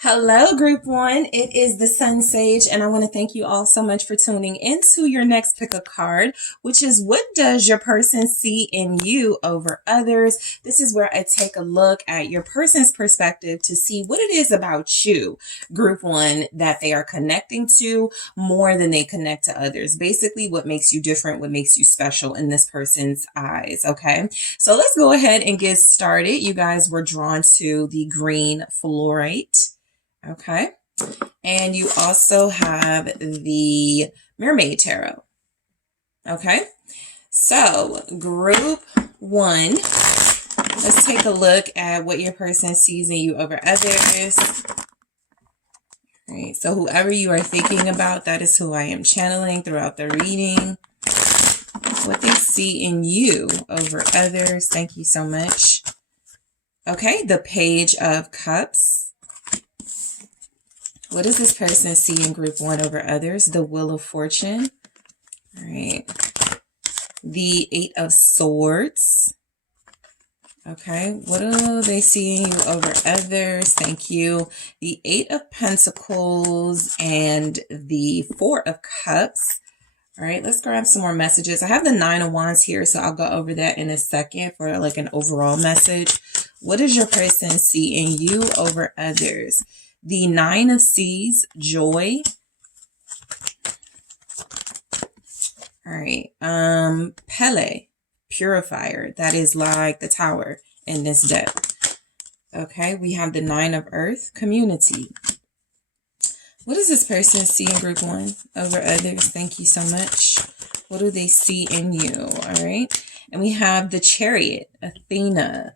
Hello, Group One. It is the SunSage, and I want to thank you all so much for tuning into your next pick a card, which is what does your person see in you over others? This is where I take a look at your person's perspective to see what it is about you, Group One, that they are connecting to more than they connect to others. Basically, what makes you different, what makes you special in this person's eyes. Okay, so let's go ahead and get started. You guys were drawn to the green fluorite. Okay. And you also have the Mermaid Tarot. Okay. So, Group One, let's take a look at what your person sees in you over others. All right. So, whoever you are thinking about, that is who I am channeling throughout the reading. What they see in you over others. Thank you so much. Okay. The Page of Cups. What does this person see in Group One over others? The Wheel of Fortune. All right. The Eight of Swords. Okay. What do they see in you over others? Thank you. The Eight of Pentacles and the Four of Cups. All right. Let's grab some more messages. I have the Nine of Wands here, so I'll go over that in a second for like an overall message. What does your person see in you over others? The Nine of Seas, Joy. All right. Pele, Purifier. That is like the Tower in this deck. Okay. We have the Nine of Earth, Community. What does this person see in Group One over others? Thank you so much. What do they see in you? All right. And we have the Chariot, Athena.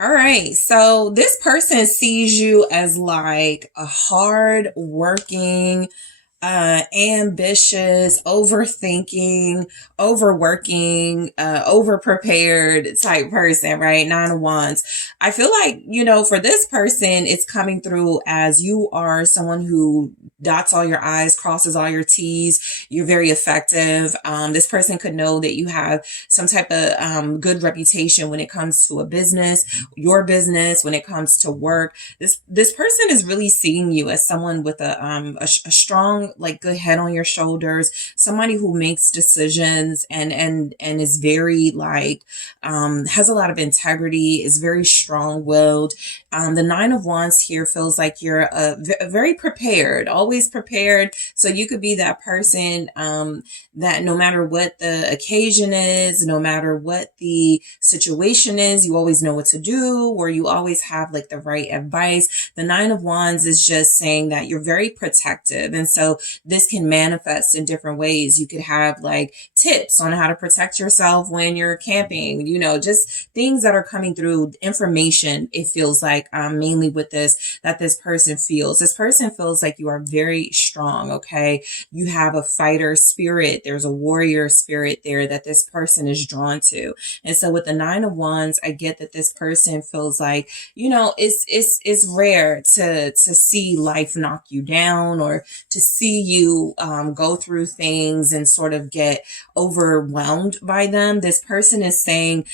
All right, so this person sees you as like a hard working, ambitious, overthinking, overworking, over-prepared type person, right? Nine of Wands. I feel like, for this person, it's coming through as you are someone who dots all your I's, crosses all your T's. You're very effective. This person could know that you have some type of good reputation when it comes to a business, your business, when it comes to work. This person is really seeing you as someone with a strong, like, good head on your shoulders, somebody who makes decisions and is very like has a lot of integrity, is very strong-willed. The Nine of Wands here feels like you're very prepared, always prepared. So you could be that person that no matter what the occasion is, no matter what the situation is, you always know what to do, or you always have like the right advice. The Nine of Wands is just saying that you're very protective. And so this can manifest in different ways. You could have like tips on how to protect yourself when you're camping, just things that are coming through, information. It feels like mainly with this, that this person feels. This person feels like you are very strong, okay? You have a fighter spirit. There's a warrior spirit there that this person is drawn to. And so with the Nine of Wands, I get that this person feels like, it's rare to see life knock you down, or to see you go through things and sort of get overwhelmed by them. This person is saying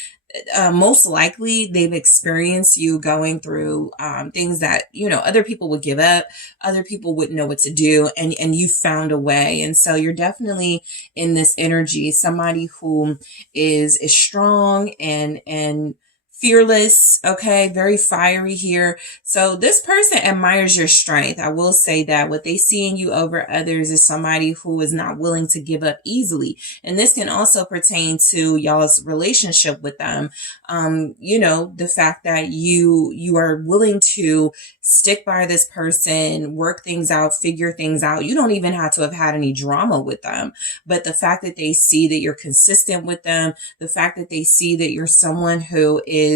most likely they've experienced you going through things that, other people would give up, other people wouldn't know what to do, and you found a way. And so you're definitely in this energy, somebody who is strong and fearless, okay, very fiery here. So this person admires your strength. I will say that what they see in you over others is somebody who is not willing to give up easily. And this can also pertain to y'all's relationship with them. The fact that you are willing to stick by this person, work things out, figure things out. You don't even have to have had any drama with them, but the fact that they see that you're consistent with them, the fact that they see that you're someone who is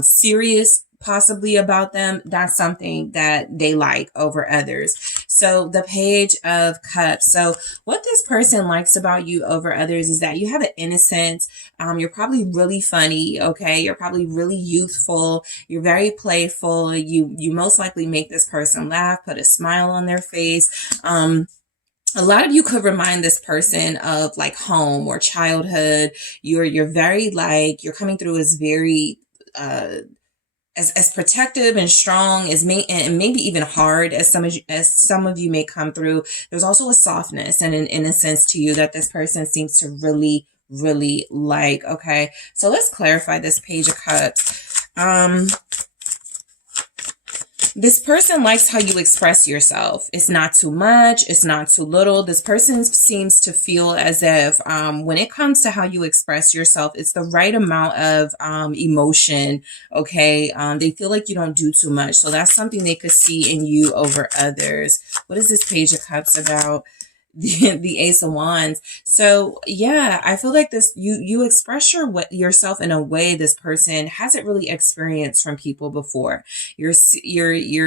serious possibly about them, that's something that they like over others. So the Page of Cups. So what this person likes about you over others is that you have an innocence. You're probably really funny, okay? You're probably really youthful. You're very playful. You most likely make this person laugh, put a smile on their face. A lot of you could remind this person of like home or childhood. You're very like, you're coming through as very as protective and strong and maybe even hard as some of you may come through, there's also a softness and an innocence to you that this person seems to really like. Okay, so let's clarify this Page of Cups. This person likes how you express yourself. It's not too much. It's not too little. This person seems to feel as if when it comes to how you express yourself, it's the right amount of emotion. Okay. They feel like you don't do too much. So that's something they could see in you over others. What is this Page of Cups about? The Ace of Wands. So yeah, I feel like this, you express yourself in a way this person hasn't really experienced from people before. You're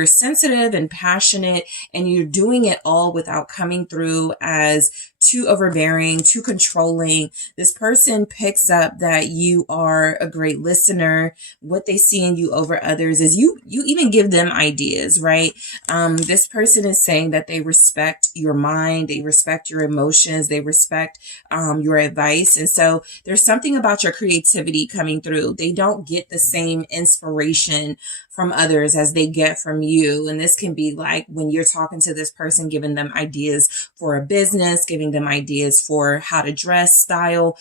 sensitive and passionate, and you're doing it all without coming through as too overbearing, too controlling. This person picks up that you are a great listener. What they see in you over others is you even give them ideas, right? This person is saying that they respect your mind, they respect your emotions, they respect your advice. And so there's something about your creativity coming through. They don't get the same inspiration from others as they get from you. And this can be like when you're talking to this person, giving them ideas for a business, giving them ideas for how to dress, style,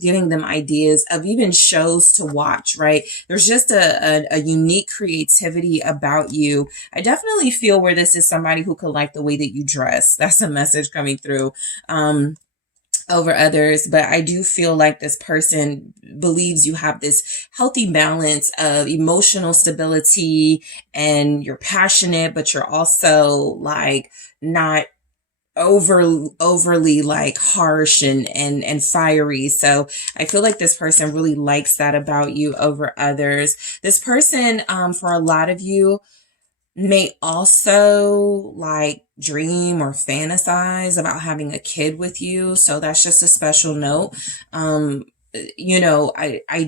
giving them ideas of even shows to watch, right? There's just a unique creativity about you. I definitely feel where this is somebody who could like the way that you dress. That's a message coming through. Over others, but I do feel like this person believes you have this healthy balance of emotional stability, and you're passionate, but you're also like not overly like harsh and fiery. So I feel like this person really likes that about you over others. This person, for a lot of you, may also like dream or fantasize about having a kid with you. So that's just a special note. I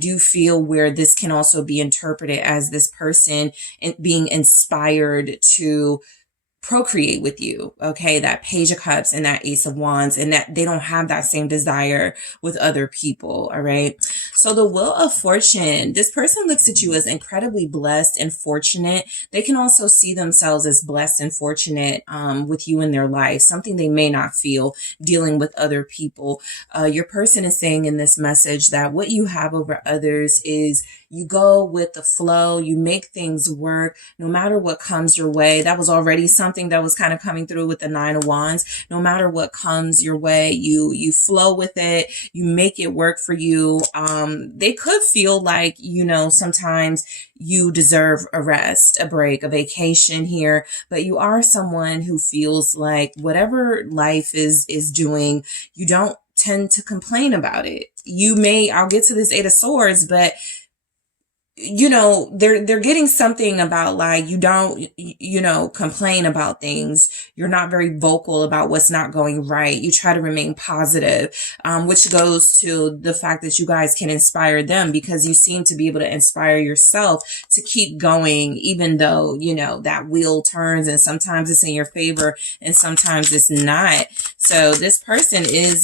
do feel where this can also be interpreted as this person being inspired to procreate with you. Okay. That Page of Cups and that Ace of Wands, and that they don't have that same desire with other people. All right. So the Wheel of Fortune, this person looks at you as incredibly blessed and fortunate. They can also see themselves as blessed and fortunate with you in their life, something they may not feel dealing with other people. Your person is saying in this message that what you have over others is you go with the flow, you make things work no matter what comes your way. That was already something that was kind of coming through with the Nine of Wands. No matter what comes your way, you flow with it, you make it work for you. They could feel like, sometimes you deserve a rest, a break, a vacation here, but you are someone who feels like whatever life is doing, you don't tend to complain about it. I'll get to this Eight of Swords, but they're getting something about like, you don't, complain about things. You're not very vocal about what's not going right. You try to remain positive, which goes to the fact that you guys can inspire them, because you seem to be able to inspire yourself to keep going, even though, that wheel turns and sometimes it's in your favor and sometimes it's not. So this person is,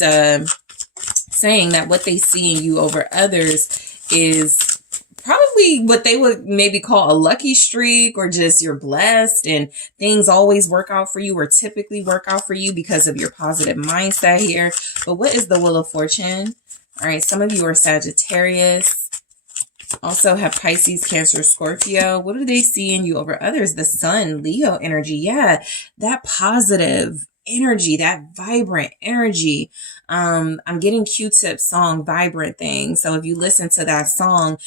saying that what they see in you over others is probably what they would maybe call a lucky streak, or just you're blessed and things always work out for you, or typically work out for you because of your positive mindset here. But what is the Wheel of Fortune? All right. Some of you are Sagittarius. Also have Pisces, Cancer, Scorpio. What do they see in you over others? The Sun, Leo energy. Yeah. That positive energy, that vibrant energy. I'm getting Q-Tip's song, Vibrant Thing. So if you listen to that song,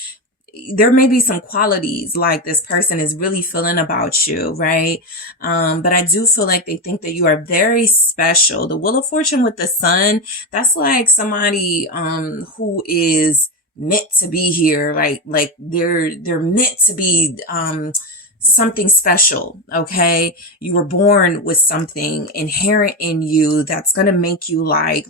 there may be some qualities like this person is really feeling about you, right? But I do feel like they think that you are very special. The Wheel of Fortune with the Sun, that's like somebody who is meant to be here, like they're meant to be something special. Okay, you were born with something inherent in you that's gonna make you like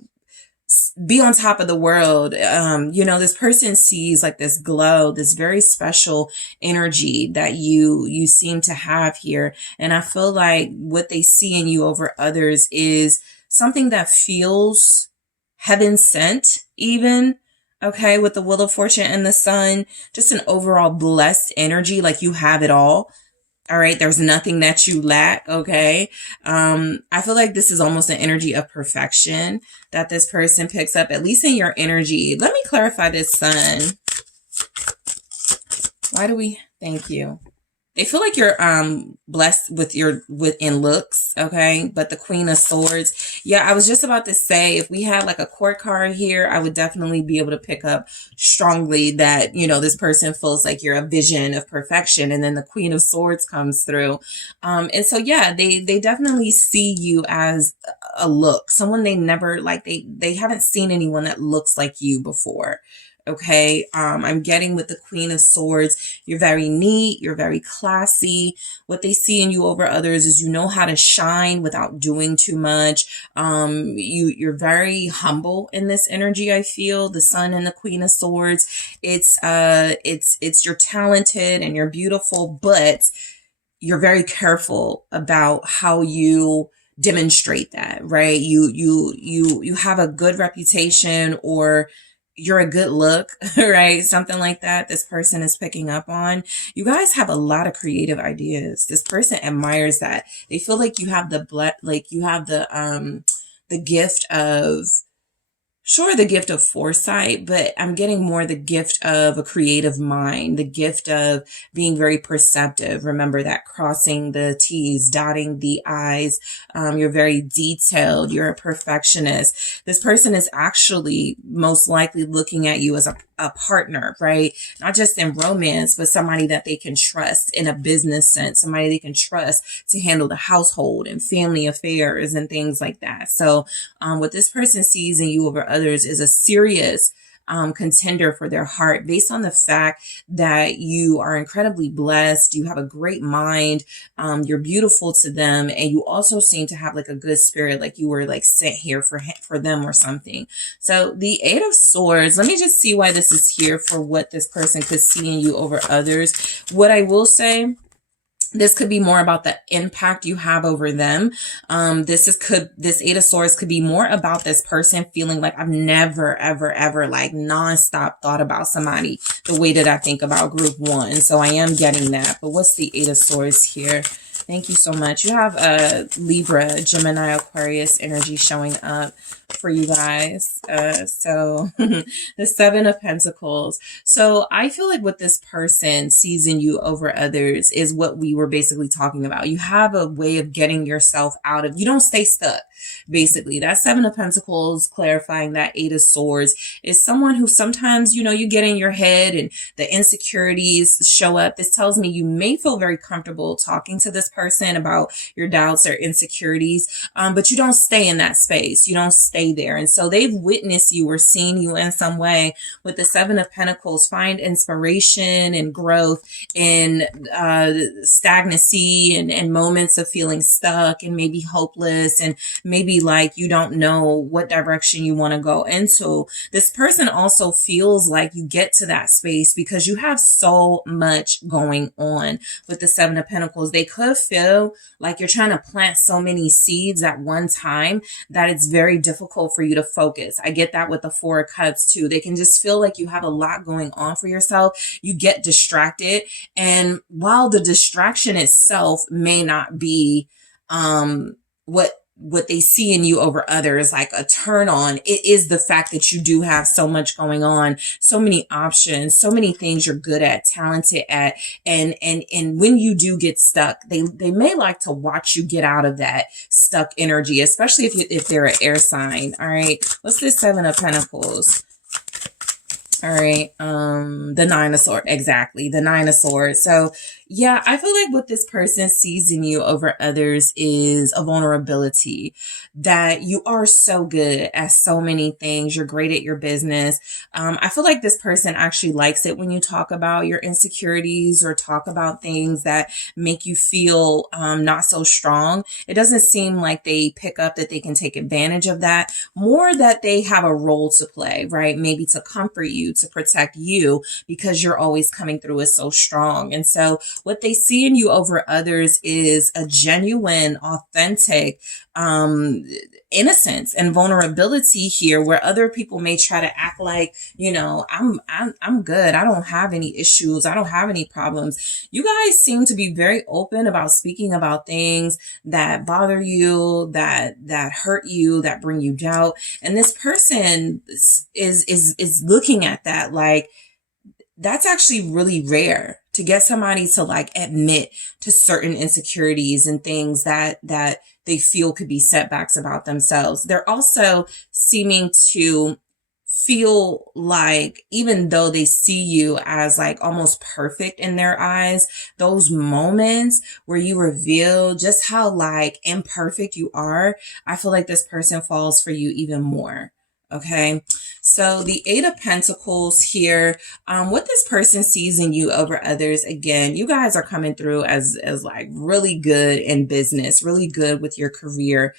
be on top of the world. This person sees like this glow, this very special energy that you seem to have here. And I feel like what they see in you over others is something that feels heaven sent even. Okay, with the Wheel of Fortune and the Sun, just an overall blessed energy, like you have it all. All right, there's nothing that you lack. Okay, I feel like this is almost an energy of perfection that this person picks up, at least in your energy. Let me clarify this, Sun. Why do we? Thank you. They feel like you're blessed with in looks, okay? But the Queen of Swords, yeah, I was just about to say, if we had like a court card here, I would definitely be able to pick up strongly that, you know, this person feels like you're a vision of perfection, and then the Queen of Swords comes through. And so yeah, they definitely see you as a look, someone they never like, they haven't seen anyone that looks like you before. Okay. I'm getting with the Queen of Swords, you're very neat, you're very classy. What they see in you over others is you know how to shine without doing too much. You're very humble in this energy, I feel. The Sun and the Queen of Swords. It's you're talented and you're beautiful, but you're very careful about how you demonstrate that, right? You have a good reputation, or you're a good look, right? Something like that. This person is picking up on. You guys have a lot of creative ideas. This person admires that. They feel like you have the gift of, sure, the gift of foresight, but I'm getting more the gift of a creative mind, the gift of being very perceptive. Remember that, crossing the T's, dotting the I's. You're very detailed. You're a perfectionist. This person is actually most likely looking at you as a partner, right? Not just in romance, but somebody that they can trust in a business sense, somebody they can trust to handle the household and family affairs and things like that. So what this person sees in you over others is a serious contender for their heart, based on the fact that you are incredibly blessed, you have a great mind, you're beautiful to them, and you also seem to have like a good spirit, like you were like sent here for them or something. So the Eight of Swords, let me just see why this is here for what this person could see in you over others. What I will say, this could be more about the impact you have over them. This Eight of Swords could be more about this person feeling like, I've never, ever, ever like nonstop thought about somebody the way that I think about group one. So I am getting that. But what's the Eight of Swords here? Thank you so much. You have a Libra, Gemini, Aquarius energy showing up for you guys. So the Seven of Pentacles. So I feel like what this person sees in you over others is what we were basically talking about. You have a way of getting yourself out of, you don't stay stuck. Basically, that Seven of Pentacles, clarifying that Eight of Swords, is someone who sometimes, you know, you get in your head and the insecurities show up. This tells me you may feel very comfortable talking to this person about your doubts or insecurities, but you don't stay in that space. You don't stay there. And so they've witnessed you or seen you in some way. With the Seven of Pentacles, find inspiration and growth in stagnancy and moments of feeling stuck and maybe hopeless, and maybe like you don't know what direction you want to go into. This person also feels like you get to that space because you have so much going on. With the Seven of Pentacles, they could feel like you're trying to plant so many seeds at one time that it's very difficult for you to focus. I get that with the Four of Cups too. They can just feel like you have a lot going on for yourself. You get distracted. And while the distraction itself may not be what they see in you over others, like a turn on, it is the fact that you do have so much going on, so many options, so many things you're good at, talented at. And when you do get stuck, they may like to watch you get out of that stuck energy, especially if they're an air sign. All right. What's this Seven of Pentacles? All right. The Nine of Swords. Exactly. The Nine of Swords. So yeah, I feel like what this person sees in you over others is a vulnerability, that you are so good at so many things. You're great at your business. I feel like this person actually likes it when you talk about your insecurities or talk about things that make you feel not so strong. It doesn't seem like they pick up that they can take advantage of that, more that they have a role to play, right? Maybe to comfort you, to protect you, because you're always coming through as so strong. And so What they see in you over others is a genuine, authentic, innocence and vulnerability here, where other people may try to act like, I'm good. I don't have any issues. I don't have any problems. You guys seem to be very open about speaking about things that bother you, that hurt you, that bring you doubt. And this person is looking at that like, that's actually really rare, to get somebody to like admit to certain insecurities and things that they feel could be setbacks about themselves. They're also seeming to feel like, even though they see you as like almost perfect in their eyes, those moments where you reveal just how like imperfect you are, I feel like this person falls for you even more. Okay. So the Eight of Pentacles here, what this person sees in you over others, again, you guys are coming through as like really good in business, really good with your career.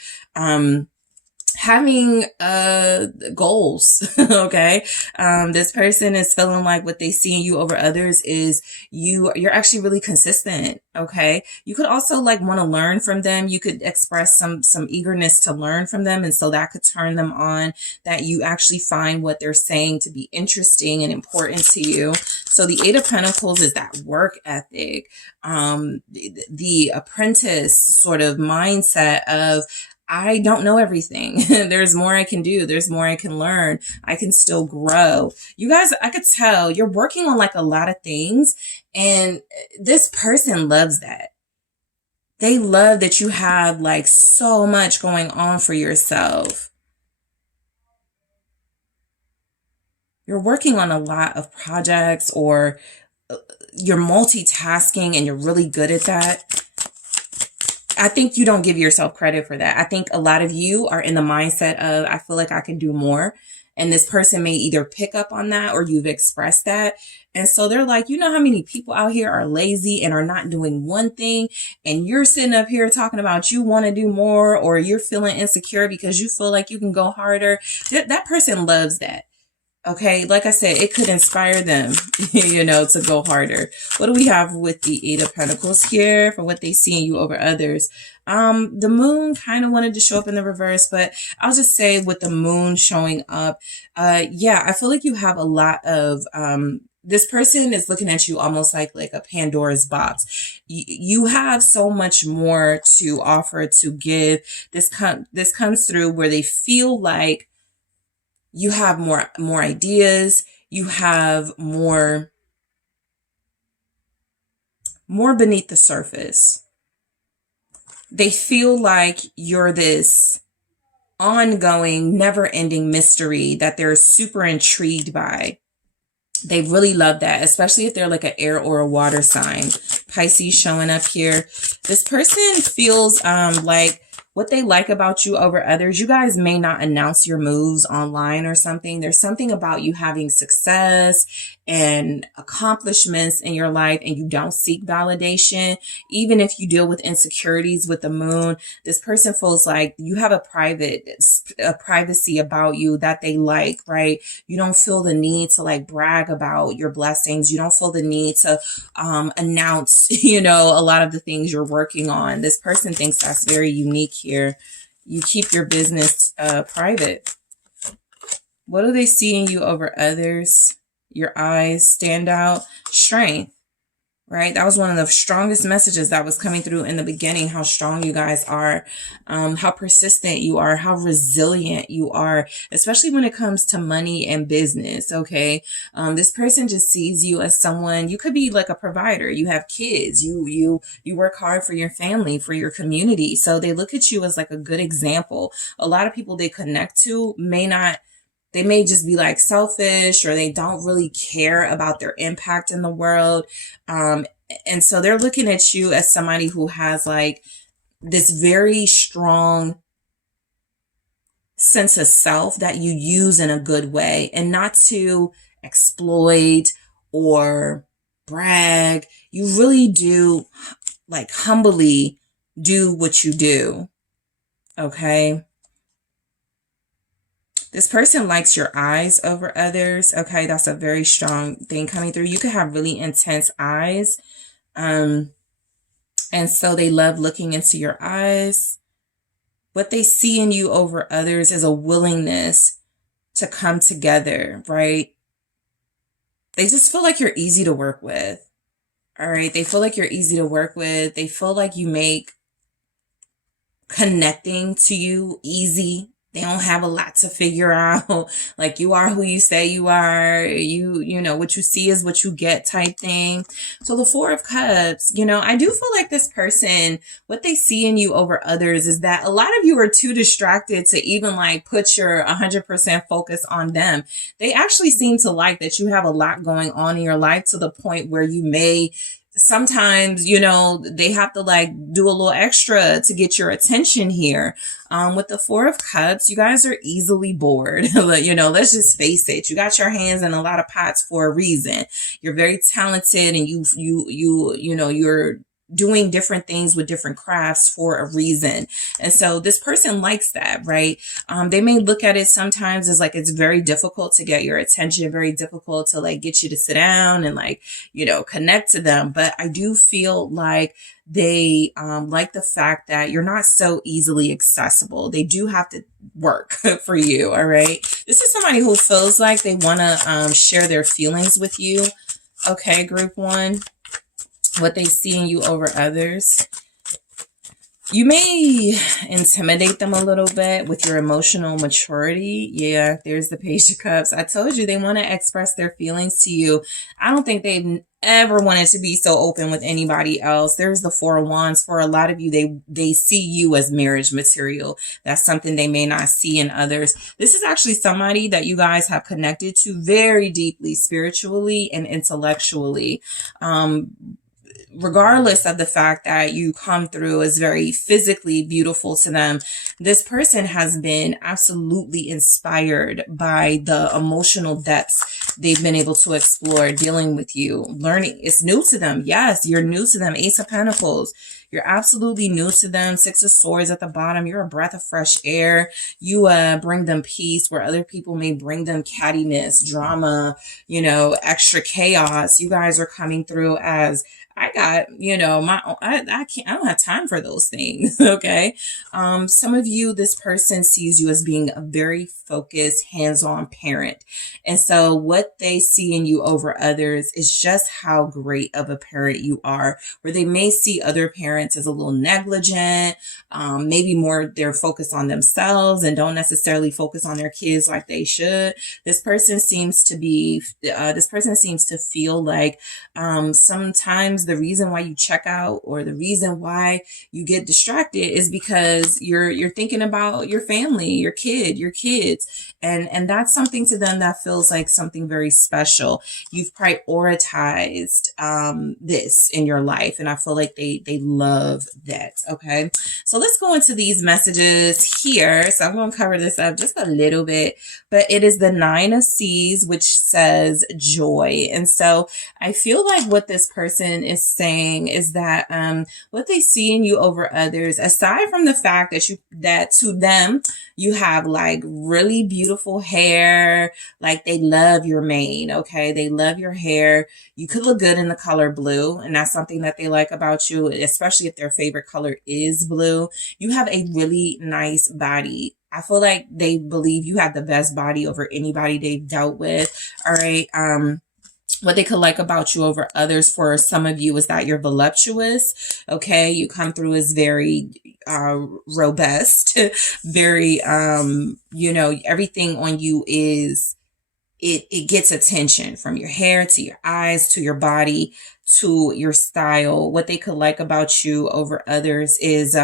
Having goals. Okay. This person is feeling like what they see in you over others is you're actually really consistent. Okay. You could also like want to learn from them. You could express some eagerness to learn from them, and so that could turn them on, that you actually find what they're saying to be interesting and important to you. So the Eight of Pentacles is that work ethic, the apprentice sort of mindset of, I don't know everything. There's more I can do. There's more I can learn. I can still grow. You guys, I could tell you're working on like a lot of things, and this person loves that. They love that you have like so much going on for yourself. You're working on a lot of projects, or you're multitasking and you're really good at that. I think you don't give yourself credit for that. I think a lot of you are in the mindset of, I feel like I can do more. And this person may either pick up on that, or you've expressed that. And so they're like, you know how many people out here are lazy and are not doing one thing, and you're sitting up here talking about you want to do more, or you're feeling insecure because you feel like you can go harder. That person loves that. Okay, like I said, it could inspire them, to go harder. What do we have with the Eight of Pentacles here for what they see in you over others? The moon kind of wanted to show up in the reverse, but I'll just say with the moon showing up, yeah, I feel like you have a lot of, this person is looking at you almost like a Pandora's box. You have so much more to offer, to give. This comes through where they feel like you have more ideas, you have more beneath the surface. They feel like you're this ongoing, never-ending mystery that they're super intrigued by. They really love that, especially if they're like an air or a water sign. Pisces showing up here. This person feels like what they like about you over others. You guys may not announce your moves online or something. There's something about you having success and accomplishments in your life, and you don't seek validation. Even if you deal with insecurities with the moon, this person feels like you have a privacy about you that they like, right? You don't feel the need to like brag about your blessings. You don't feel the need to announce, a lot of the things you're working on. This person thinks that's very unique here. You keep your business private. What do they see in you over others? Your eyes stand out. Strength, right? That was one of the strongest messages that was coming through in the beginning, how strong you guys are, how persistent you are, how resilient you are, especially when it comes to money and business, okay? This person just sees you as someone, you could be like a provider. You have kids, you work hard for your family, for your community. So they look at you as like a good example. A lot of people they connect to they may just be like selfish, or they don't really care about their impact in the world. And so they're looking at you as somebody who has like this very strong sense of self that you use in a good way, and not to exploit or brag. You really do like humbly do what you do. Okay. This person likes your eyes over others. Okay, that's a very strong thing coming through. You could have really intense eyes. And so they love looking into your eyes. What they see in you over others is a willingness to come together, right? They just feel like you're easy to work with. All right. They feel like you're easy to work with. They feel like you make connecting to you easy. They don't have a lot to figure out. Like, you are who you say you are. You know, what you see is what you get type thing. So the Four of Cups, you know, I do feel like this person, what they see in you over others is that a lot of you are too distracted to even like put your 100% focus on them. They actually seem to like that you have a lot going on in your life, to the point where you may sometimes, you know, they have to like do a little extra to get your attention here. With the Four of Cups, you guys are easily bored. You know, let's just face it. You got your hands in a lot of pots for a reason. You're very talented, and you know, you're doing different things with different crafts for a reason. And so this person likes that, right? They may look at it sometimes as like, it's very difficult to get your attention, very difficult to like get you to sit down and like, you know, connect to them. But I do feel like they like the fact that you're not so easily accessible. They do have to work for you. All right. This is somebody who feels like they want to share their feelings with you. Okay, group one. What they see in you over others. You may intimidate them a little bit with your emotional maturity. Yeah, there's the Page of Cups. I told you they want to express their feelings to you. I don't think they've ever wanted to be so open with anybody else. There's the Four of Wands. For a lot of you, they see you as marriage material. That's something they may not see in others. This is actually somebody that you guys have connected to very deeply, spiritually and intellectually. Regardless of the fact that you come through as very physically beautiful to them, this person has been absolutely inspired by the emotional depths they've been able to explore dealing with you. Learning, it's new to them. Yes, you're new to them. Ace of Pentacles. You're absolutely new to them. Six of Swords at the bottom. You're a breath of fresh air. You bring them peace where other people may bring them cattiness, drama, you know, extra chaos. You guys are coming through as, I got, you know, I don't have time for those things. Okay. Some of you, this person sees you as being a very focused, hands-on parent. And so what they see in you over others is just how great of a parent you are, where they may see other parents as a little negligent, maybe more they're focused on themselves and don't necessarily focus on their kids like they should. This person seems to feel like sometimes the reason why you check out, or the reason why you get distracted, is because you're thinking about your family, your kids, and that's something to them that feels like something very special. You've prioritized this in your life, and I feel like they love that. Okay, so let's go into these messages here. So I'm going to cover this up just a little bit, but it is the Nine of Seas, which says joy. And so I feel like what this person is saying is that what they see in you over others, aside from the fact that to them you have like really beautiful hair, like they love your mane. Okay, they love your hair. You could look good in the color blue, and that's something that they like about you, especially if their favorite color is blue. You have a really nice body. I feel like they believe you have the best body over anybody they've dealt with. All right. What they could like about you over others, for some of you, is that you're voluptuous. Okay. You come through as very robust, very, you know, everything on you is, it gets attention, from your hair to your eyes to your body to your style. What they could like about you over others is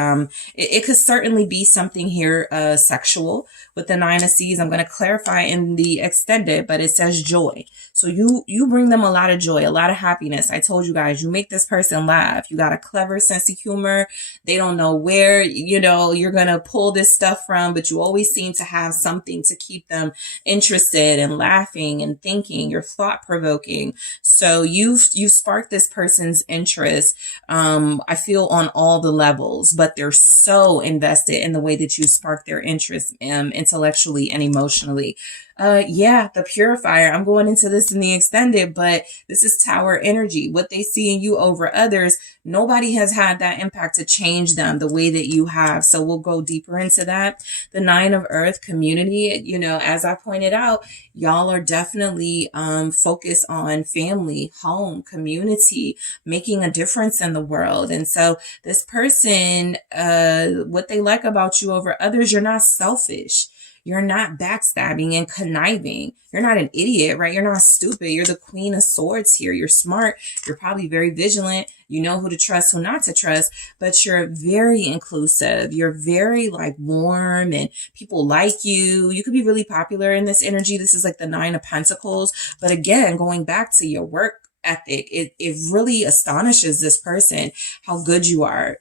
it could certainly be something here sexual. With the Nine of Seas, I'm going to clarify in the extended, but it says joy. So you bring them a lot of joy, a lot of happiness. I told you guys, you make this person laugh. You got a clever sense of humor. They don't know where, you know, you're going to pull this stuff from, but you always seem to have something to keep them interested and laughing and thinking. You're thought provoking. So you spark this person's interest. I feel on all the levels, but they're so invested in the way that you spark their interest, intellectually and emotionally. Yeah, the purifier. I'm going into this in the extended, but this is tower energy. What they see in you over others, nobody has had that impact to change them the way that you have. So we'll go deeper into that. The Nine of Earth community, you know, as I pointed out, y'all are definitely focused on family, home, community, making a difference in the world. And so this person, what they like about you over others, you're not selfish. You're not backstabbing and conniving. You're not an idiot, right? You're not stupid. You're the Queen of Swords here. You're smart. You're probably very vigilant. You know who to trust, who not to trust, but you're very inclusive. You're very like warm and people like you. You could be really popular in this energy. This is like the Nine of Pentacles. But again, going back to your work ethic, it really astonishes this person how good you are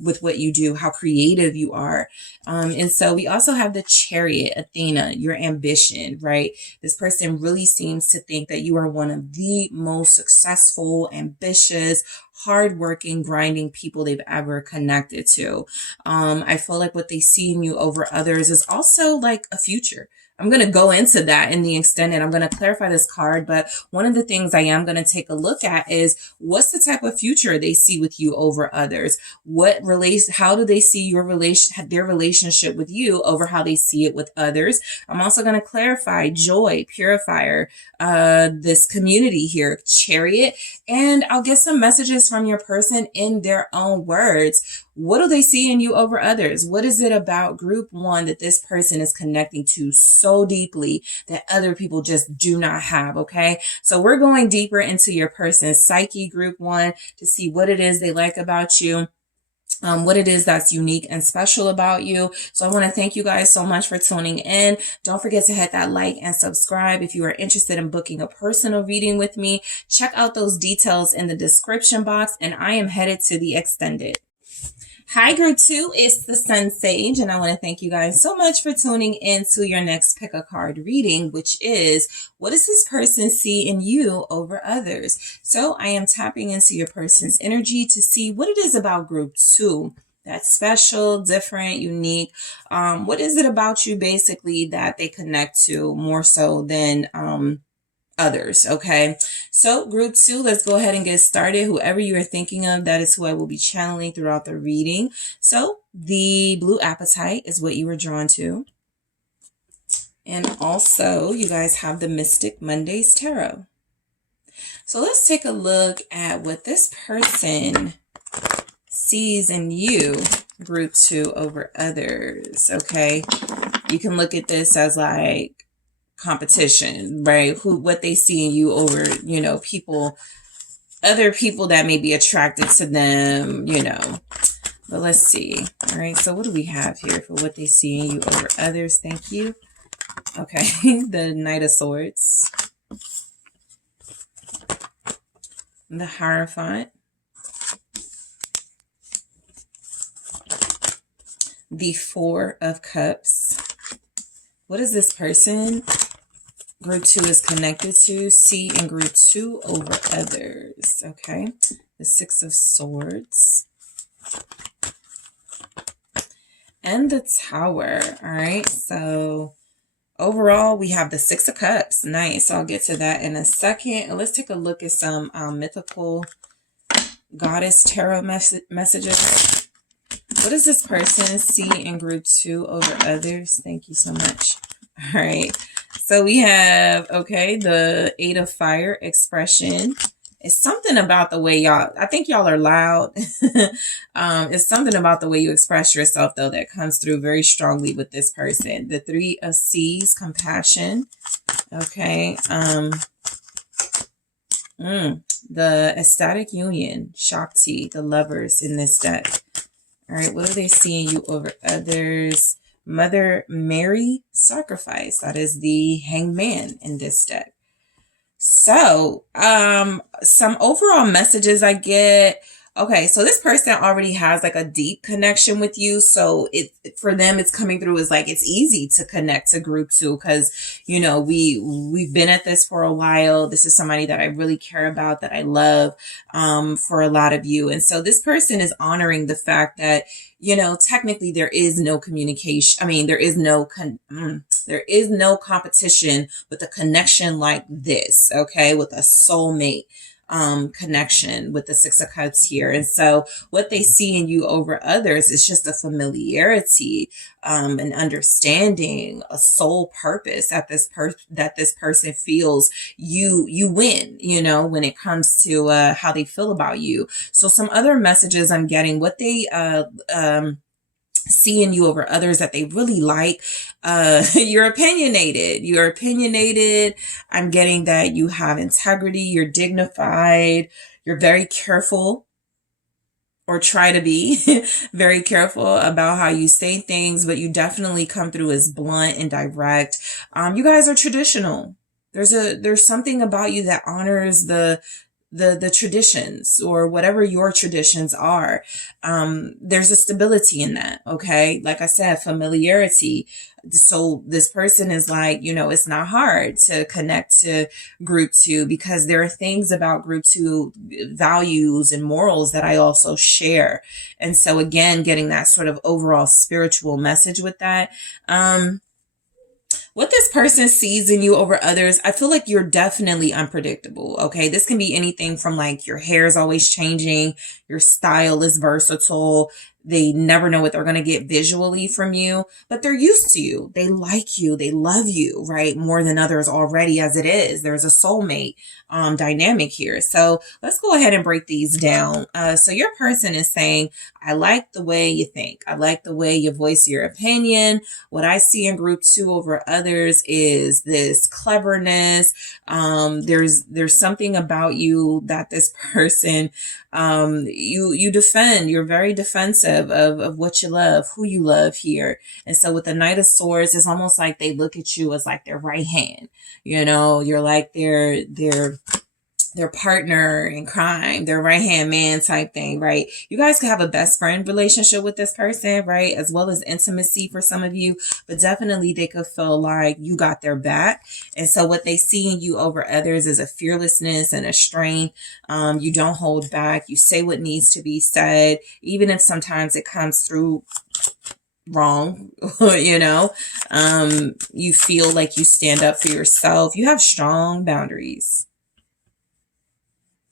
with what you do, how creative you are. And so we also have the Chariot, Athena, your ambition, right? This person really seems to think that you are one of the most successful, ambitious, hardworking, grinding people they've ever connected to. I feel like what they see in you over others is also like a future. I'm going to go into that in the extended. I'm going to clarify this card, but one of the things I am going to take a look at is what's the type of future they see with you over others? How do they see their relationship with you over how they see it with others? I'm also going to clarify joy, purifier, this community here, Chariot, and I'll get some messages from your person in their own words. What do they see in you over others? What is it about group one that this person is connecting to so deeply that other people just do not have? Okay. So we're going deeper into your person's psyche, group one, to see what it is they like about you. What it is that's unique and special about you. So I want to thank you guys so much for tuning in. Don't forget to hit that like and subscribe. If you are interested in booking a personal reading with me, check out those details in the description box, and I am headed to the extended. Hi, group two, it's the SunSage, and I want to thank you guys so much for tuning in to your next pick a card reading, which is what does this person see in you over others? So I am tapping into your person's energy to see what it is about group two that's special, different, unique. What is it about you basically that they connect to more so than others? Okay, so group two, let's go ahead and get started. Whoever you are thinking of, that is who I will be channeling throughout the reading. So the blue apatite is what you were drawn to, and also you guys have the Mystic Mondays Tarot. So let's take a look at what this person sees in you, group two, over others. Okay, you can look at this as like competition, right? What they see in you over, you know, other people that may be attracted to them, you know. But let's see. All right, so what do we have here for what they see in you over others? Thank you. Okay, the Knight of Swords, the Hierophant, the Four of Cups. What is this person group two is connected to? See in group two over others. Okay. The Six of Swords. And the Tower. All right. So overall, we have the Six of Cups. Nice. I'll get to that in a second. And let's take a look at some mythical goddess tarot messages. What does this person see in group two over others? Thank you so much. All right. So we have, okay, the Eight of Fire, expression. It's something about the way I think y'all are loud. It's something about the way you express yourself, though, that comes through very strongly with this person. The Three of Seas, compassion. Okay. The Ecstatic Union, Shakti, the Lovers in this deck. All right, what are they seeing you over others? Mother Mary, Sacrifice. That is the Hangman in this deck. So, some overall messages I get. Okay, so this person already has like a deep connection with you. So for them, it's coming through as like, it's easy to connect to group two because, you know, we've been at this for a while. This is somebody that I really care about, that I love, for a lot of you. And so this person is honoring the fact that, you know, technically there is no communication. I mean, there is no, There is no competition with a connection like this, okay, with a soulmate connection with the Six of Cups here. And so what they see in you over others is just a familiarity, an understanding, a soul purpose that this person feels you win, when it comes to how they feel about you. So some other messages I'm getting, what they seeing you over others that they really like. You're opinionated. I'm getting that you have integrity, you're dignified, you're very careful, or try to be very careful about how you say things, but you definitely come through as blunt and direct. You guys are traditional. There's something about you that honors the traditions, or whatever your traditions are. There's a stability in that. Okay. Like I said, familiarity. So this person is like, it's not hard to connect to group 2, because there are things about group 2 values and morals that I also share. And so again, getting that sort of overall spiritual message with that. What this person sees in you over others, I feel like you're definitely unpredictable. Okay. This can be anything from like your hair is always changing, your style is versatile. They never know what they're going to get visually from you, but they're used to you. They like you. They love you, right? More than others already as it is. There's a soulmate dynamic here. So let's go ahead and break these down. So your person is saying, I like the way you think. I like the way you voice your opinion. What I see in group 2 over others is this cleverness. There's something about you that this person, you defend. You're very defensive of what you love, who you love here. And so with the Knight of Swords, it's almost like they look at you as like their right hand. You're like their partner in crime, their right-hand man type thing, right? You guys could have a best friend relationship with this person, right? As well as intimacy for some of you, but definitely they could feel like you got their back. And so what they see in you over others is a fearlessness and a strength. You don't hold back. You say what needs to be said, even if sometimes it comes through wrong. You feel like you stand up for yourself. You have strong boundaries.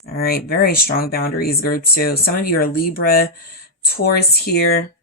All right. Very strong boundaries, group 2. Some of you are Libra, Taurus here.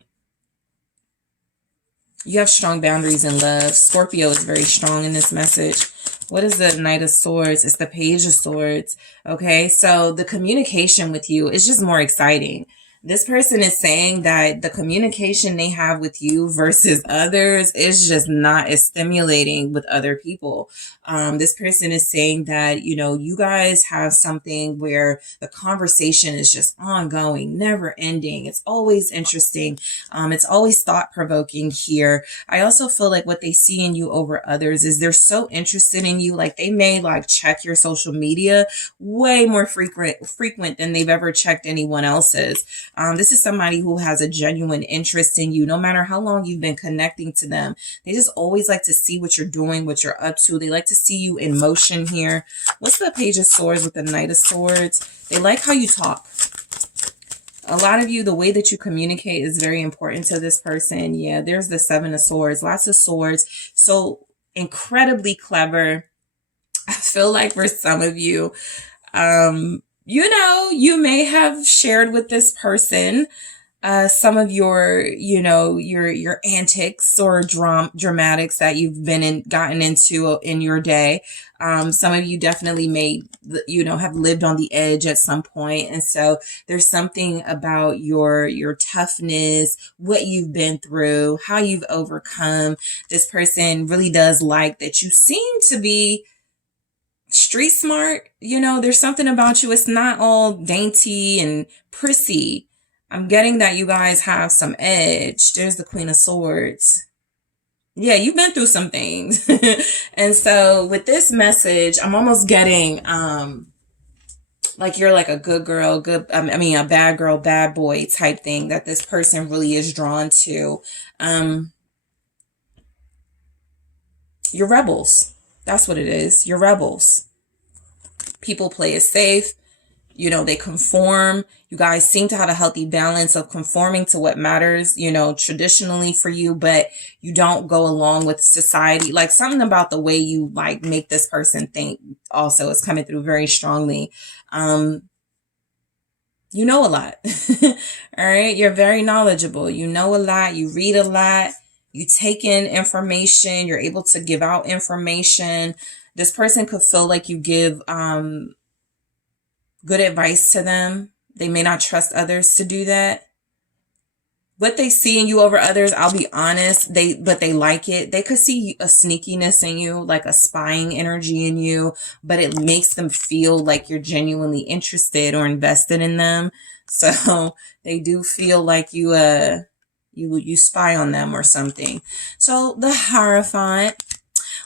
You have strong boundaries in love. Scorpio is very strong in this message. What is the Knight of Swords? It's the Page of Swords. Okay. So the communication with you is just more exciting. This person is saying that the communication they have with you versus others is just not as stimulating with other people. This person is saying that, you guys have something where the conversation is just ongoing, never ending. It's always interesting. It's always thought provoking here. I also feel like what they see in you over others is they're so interested in you. Like they may check your social media way more frequent than they've ever checked anyone else's. This is somebody who has a genuine interest in you, no matter how long you've been connecting to them. They just always like to see what you're doing, what you're up to. They like to see you in motion here. What's the Page of Swords with the Knight of Swords? They like how you talk. A lot of you, the way that you communicate is very important to this person. Yeah, there's the Seven of Swords, lots of swords. So incredibly clever. I feel like for some of you, you may have shared with this person some of your antics or dramatics that you've gotten into in your day. Some of you definitely may, have lived on the edge at some point. And so there's something about your toughness, what you've been through, how you've overcome. This person really does like that you seem to be street smart. There's something about you. It's not all dainty and prissy. I'm getting that you guys have some edge. There's the Queen of Swords. Yeah, you've been through some things. And so with this message, I'm almost getting like you're like a good girl, a bad girl, bad boy type thing that this person really is drawn to. You're rebels. That's what it is. You're rebels. People play it safe. You know, they conform. You guys seem to have a healthy balance of conforming to what matters, you know, traditionally for you, but you don't go along with society. Like something about the way you like make this person think also is coming through very strongly. You know a lot. All right. You're very knowledgeable. You know a lot. You read a lot. You take in information. You're able to give out information. This person could feel like you give good advice to them. They may not trust others to do that. What they see in you over others, I'll be honest, but they like it. They could see a sneakiness in you, like a spying energy in you, but it makes them feel like you're genuinely interested or invested in them. So they do feel like you spy on them or something. So the Hierophant,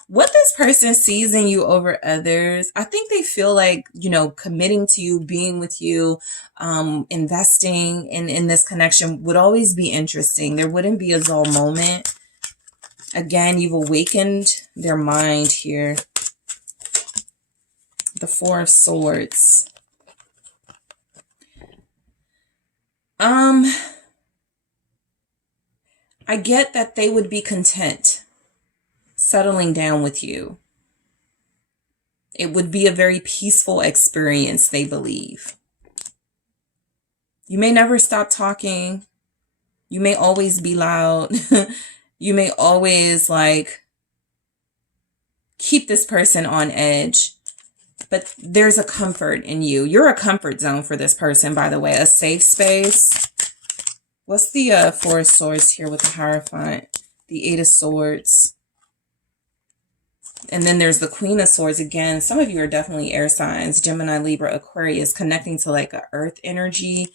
what this person sees in you over others, I think they feel like, you know, committing to you, being with you, investing in this connection would always be interesting. There wouldn't be a dull moment. Again, you've awakened their mind here. The Four of Swords. I get that they would be content settling down with you. It would be a very peaceful experience, they believe. You may never stop talking. You may always be loud. You may always like keep this person on edge, but there's a comfort in you. You're a comfort zone for this person, by the way, a safe space. What's the Four of Swords here with the Hierophant? The Eight of Swords. And then there's the Queen of Swords again. Some of you are definitely air signs, Gemini, Libra, Aquarius, connecting to like a earth energy,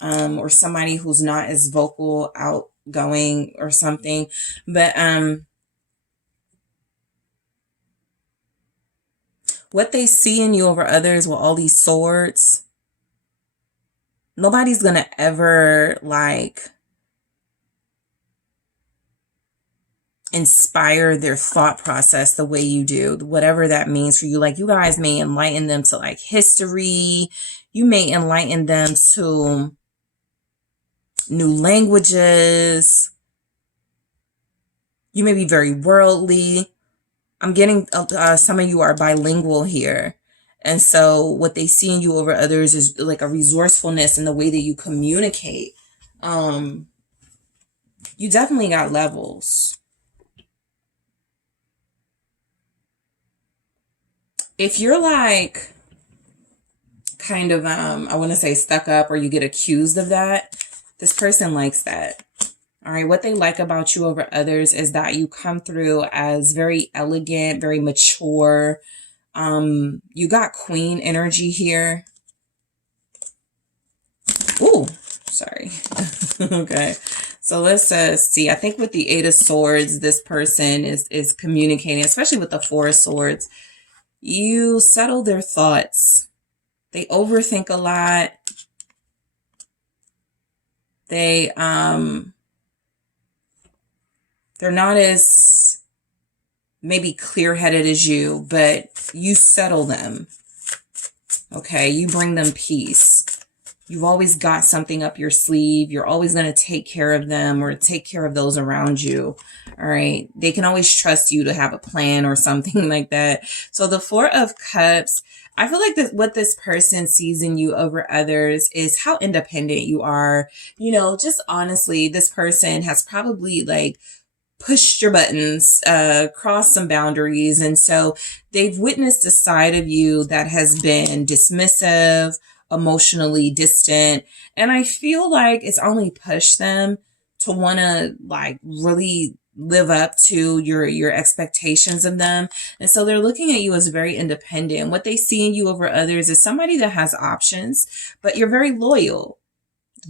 or somebody who's not as vocal, outgoing or something. But what they see in you over others with all these swords, nobody's going to ever like inspire their thought process the way you do, whatever that means for you. Like you guys may enlighten them to like history. You may enlighten them to new languages. You may be very worldly. I'm getting some of you are bilingual here. And so what they see in you over others is like a resourcefulness in the way that you communicate. You definitely got levels. If you're like kind of, I want to say stuck up or you get accused of that, this person likes that. All right. What they like about you over others is that you come through as very elegant, very mature. You got Queen energy here. Ooh, sorry. Okay. So let's see. I think with the Eight of Swords, this person is communicating, especially with the Four of Swords. You settle their thoughts. They overthink a lot. They're not as maybe clear-headed as you, but you settle them. Okay, you bring them peace. You've always got something up your sleeve. You're always going to take care of them or take care of those around you. All right. They can always trust you to have a plan or something like that. So the Four of Cups, I feel like what this person sees in you over others is how independent you are. You know, just honestly, this person has probably like pushed your buttons, crossed some boundaries. And so they've witnessed a side of you that has been dismissive, emotionally distant. And I feel like it's only pushed them to want to like really live up to your expectations of them. And so they're looking at you as very independent. What they see in you over others is somebody that has options, but you're very loyal,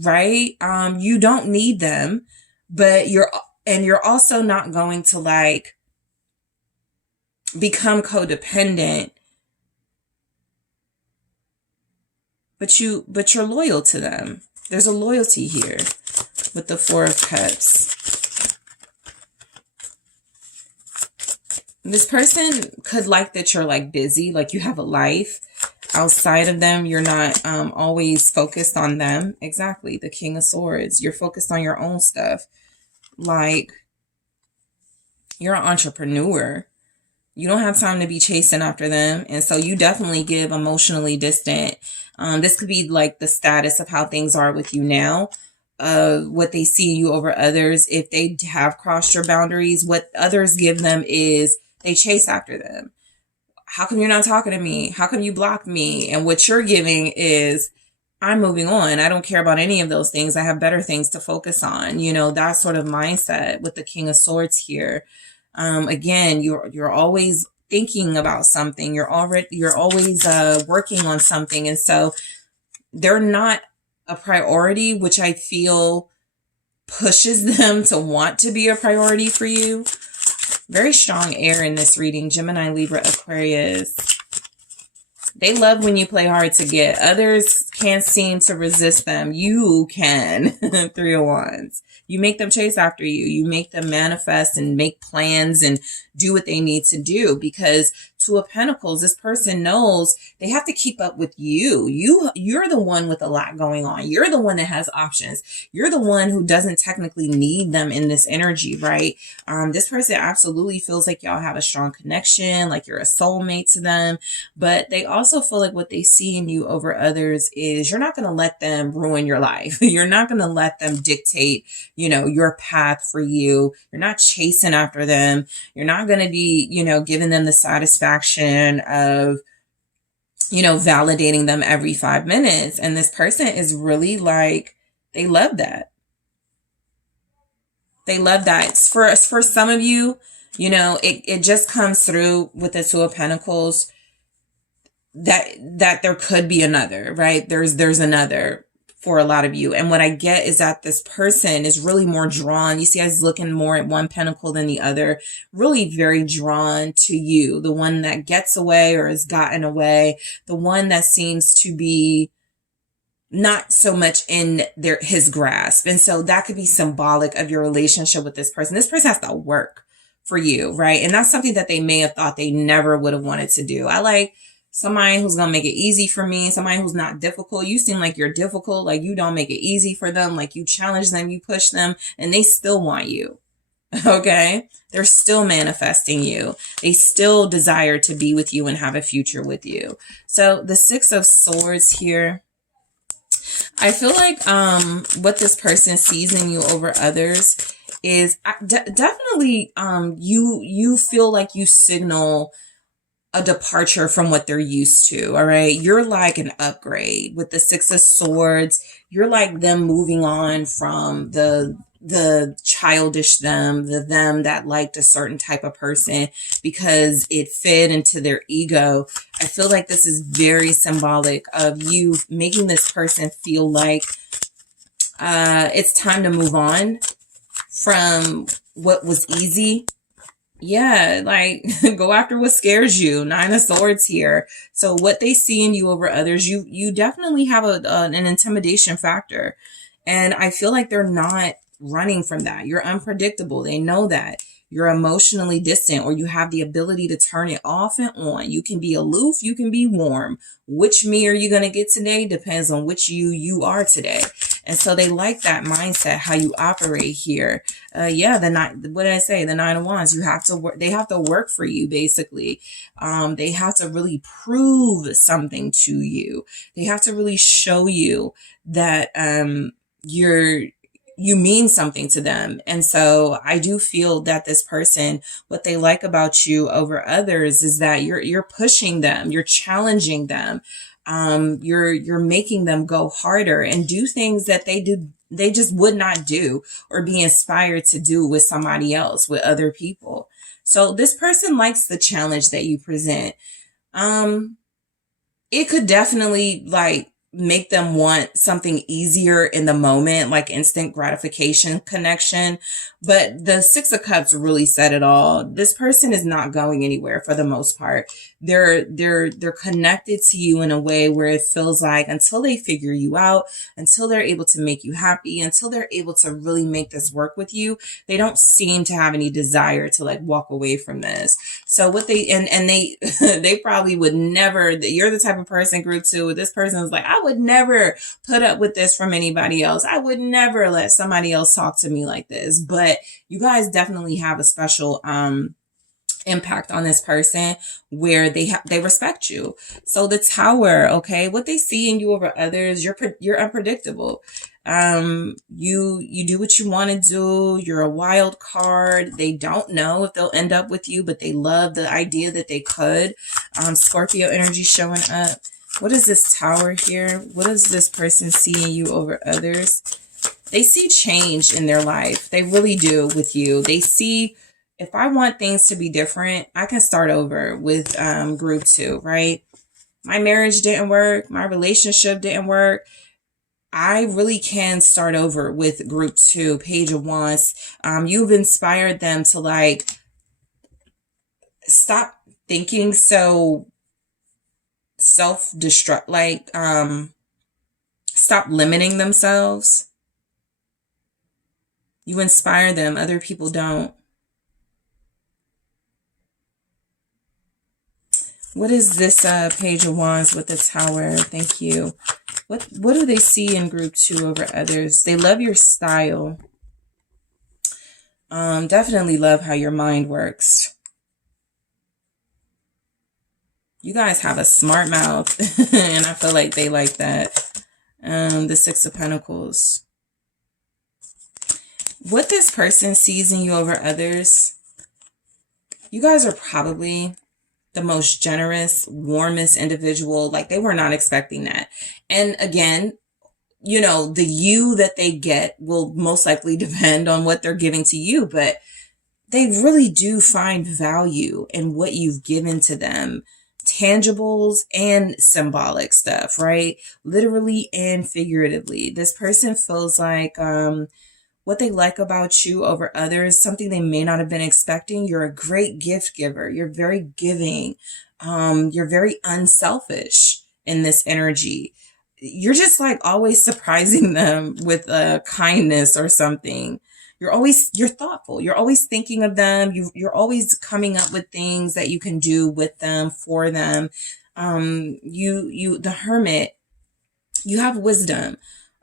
right? You don't need them, but you're also not going to like become codependent, but you're loyal to them. There's a loyalty here with the Four of Cups. This person could like that you're like busy, like you have a life. outside of them. You're not always focused on them. Exactly. The King of Swords. You're focused on your own stuff. Like, you're an entrepreneur. You don't have time to be chasing after them. And so you definitely give emotionally distant. This could be like the status of how things are with you now. What they see in you over others. If they have crossed your boundaries, what others give them is they chase after them. How come you're not talking to me? How come you blocked me? And what you're giving is, I'm moving on. I don't care about any of those things. I have better things to focus on. You know, that sort of mindset with the King of Swords here. Again, you're always thinking about something. You're always working on something. And so they're not a priority, which I feel pushes them to want to be a priority for you. Very strong air in this reading. Gemini, Libra, Aquarius. They love when you play hard to get. Others can't seem to resist them. You can. 3 of Wands. You make them chase after you. You make them manifest and make plans and do what they need to do, because 2 of Pentacles, this person knows they have to keep up with you. You're the one with a lot going on. You're the one that has options. You're the one who doesn't technically need them in this energy, right? This person absolutely feels like y'all have a strong connection, like you're a soulmate to them, but they also feel like what they see in you over others is you're not going to let them ruin your life. You're not going to let them dictate, you know, your path for you. You're not chasing after them. You're not going to be, you know, giving them the satisfaction of, you know, validating them every 5 minutes. And this person is really like, they love that. They love that. For some of you, you know, it just comes through with the 2 of Pentacles that there could be another, right? There's another for a lot of you. And what I get is that this person is really more drawn. You see, I was looking more at one pentacle than the other, really very drawn to you, the one that gets away or has gotten away, the one that seems to be not so much in his grasp. And so that could be symbolic of your relationship with this person. This person has to work for you, right? And that's something that they may have thought they never would have wanted to do. I like somebody who's going to make it easy for me, somebody who's not difficult. You seem like you're difficult, like you don't make it easy for them, like you challenge them, you push them, and they still want you. Okay? They're still manifesting you. They still desire to be with you and have a future with you. So the 6 of Swords here, I feel like what this person sees in you over others is definitely you feel like you signal a departure from what they're used to. All right. You're like an upgrade with the 6 of Swords. You're like them moving on from the childish them, the them that liked a certain type of person because it fed into their ego. I feel like this is very symbolic of you making this person feel like it's time to move on from what was easy. Yeah, like go after what scares you. 9 of Swords here. So what they see in you over others, you definitely have an intimidation factor. And I feel like they're not running from that. You're unpredictable. They know that. You're emotionally distant, or you have the ability to turn it off and on. You can be aloof. You can be warm. Which me are you going to get today depends on which you are today. And so they like that mindset, how you operate here. Yeah, what did I say? The 9 of Wands. You have to work. They have to work for you, basically. They have to really prove something to you. They have to really show you that you mean something to them. And so I do feel that this person, what they like about you over others is that you're pushing them, you're challenging them, you're making them go harder and do things that they just would not do or be inspired to do with somebody else, with other people. So this person likes the challenge that you present. It could definitely make them want something easier in the moment, like instant gratification connection. But the 6 of Cups really said it all. This person is not going anywhere for the most part. They're connected to you in a way where it feels like until they figure you out, until they're able to make you happy, until they're able to really make this work with you, they don't seem to have any desire to walk away from this. So So what they, and they, they probably would never, you're the type of person, group 2, this person is like, I would never put up with this from anybody else. I would never let somebody else talk to me like this. But you guys definitely have a special, impact on this person where they respect you. So the Tower, okay, what they see in you over others, you're unpredictable. You do what you want to do. You're a wild card. They don't know if they'll end up with you, but they love the idea that they could. Scorpio energy showing up. What is this Tower here? What does this person see in you over others? They see change in their life. They really do with you. They see, if I want things to be different, I can start over with group 2, right? My marriage didn't work. My relationship didn't work. I really can start over with group 2, Page of Wands. You've inspired them to like stop thinking so self-destruct, like stop limiting themselves. You inspire them. Other people don't. What is this Page of Wands with the Tower? Thank you. What do they see in group 2 over others? They love your style. Definitely love how your mind works. You guys have a smart mouth, and I feel like they like that. The Six of Pentacles. What this person sees in you over others, you guys are probably the most generous, warmest individual. Like, they were not expecting that. And again, you know, the you that they get will most likely depend on what they're giving to you, but they really do find value in what you've given to them. Tangibles and symbolic stuff, right? Literally and figuratively. This person feels like, what they like about you over others, something they may not have been expecting. You're a great gift giver. You're very giving. You're very unselfish in this energy. You're just like always surprising them with kindness or something. You're thoughtful. You're always thinking of them. You're always coming up with things that you can do with them, for them. The Hermit, you have wisdom.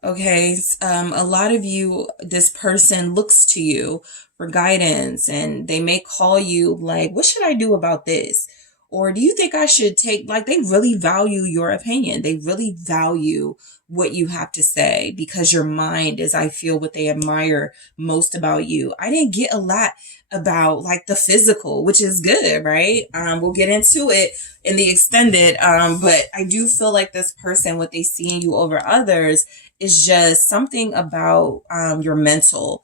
Okay. A lot of you, this person looks to you for guidance, and they may call you like, what should I do about this? Or do you think I should take, like, they really value your opinion. They really value what you have to say, because your mind is, I feel, what they admire most about you. I didn't get a lot about like the physical, which is good, right? We'll get into it in the extended. But I do feel like this person, what they see in you over others is just something about your mental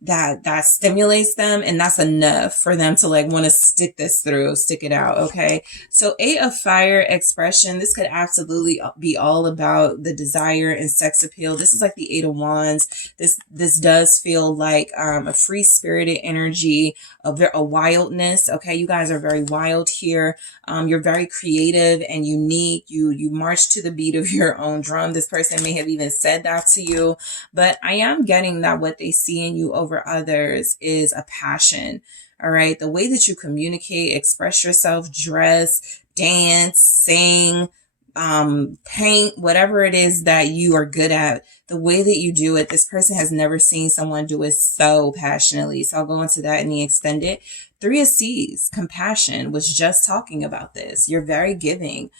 that stimulates them, and that's enough for them to like want to stick it out. Okay, so 8 of Fire expression, this could absolutely be all about the desire and sex appeal. This is like the 8 of Wands. This does feel like a free spirited energy, a wildness. Okay, you guys are very wild here. You're very creative and unique. You march to the beat of your own drum. This person may have even said that to you, but I am getting that what they see in you over others is a passion. All right. The way that you communicate, express yourself, dress, dance, sing, paint, whatever it is that you are good at, the way that you do it, this person has never seen someone do it so passionately. So I'll go into that in the extended. 3 of C's, compassion, was just talking about this. You're very giving.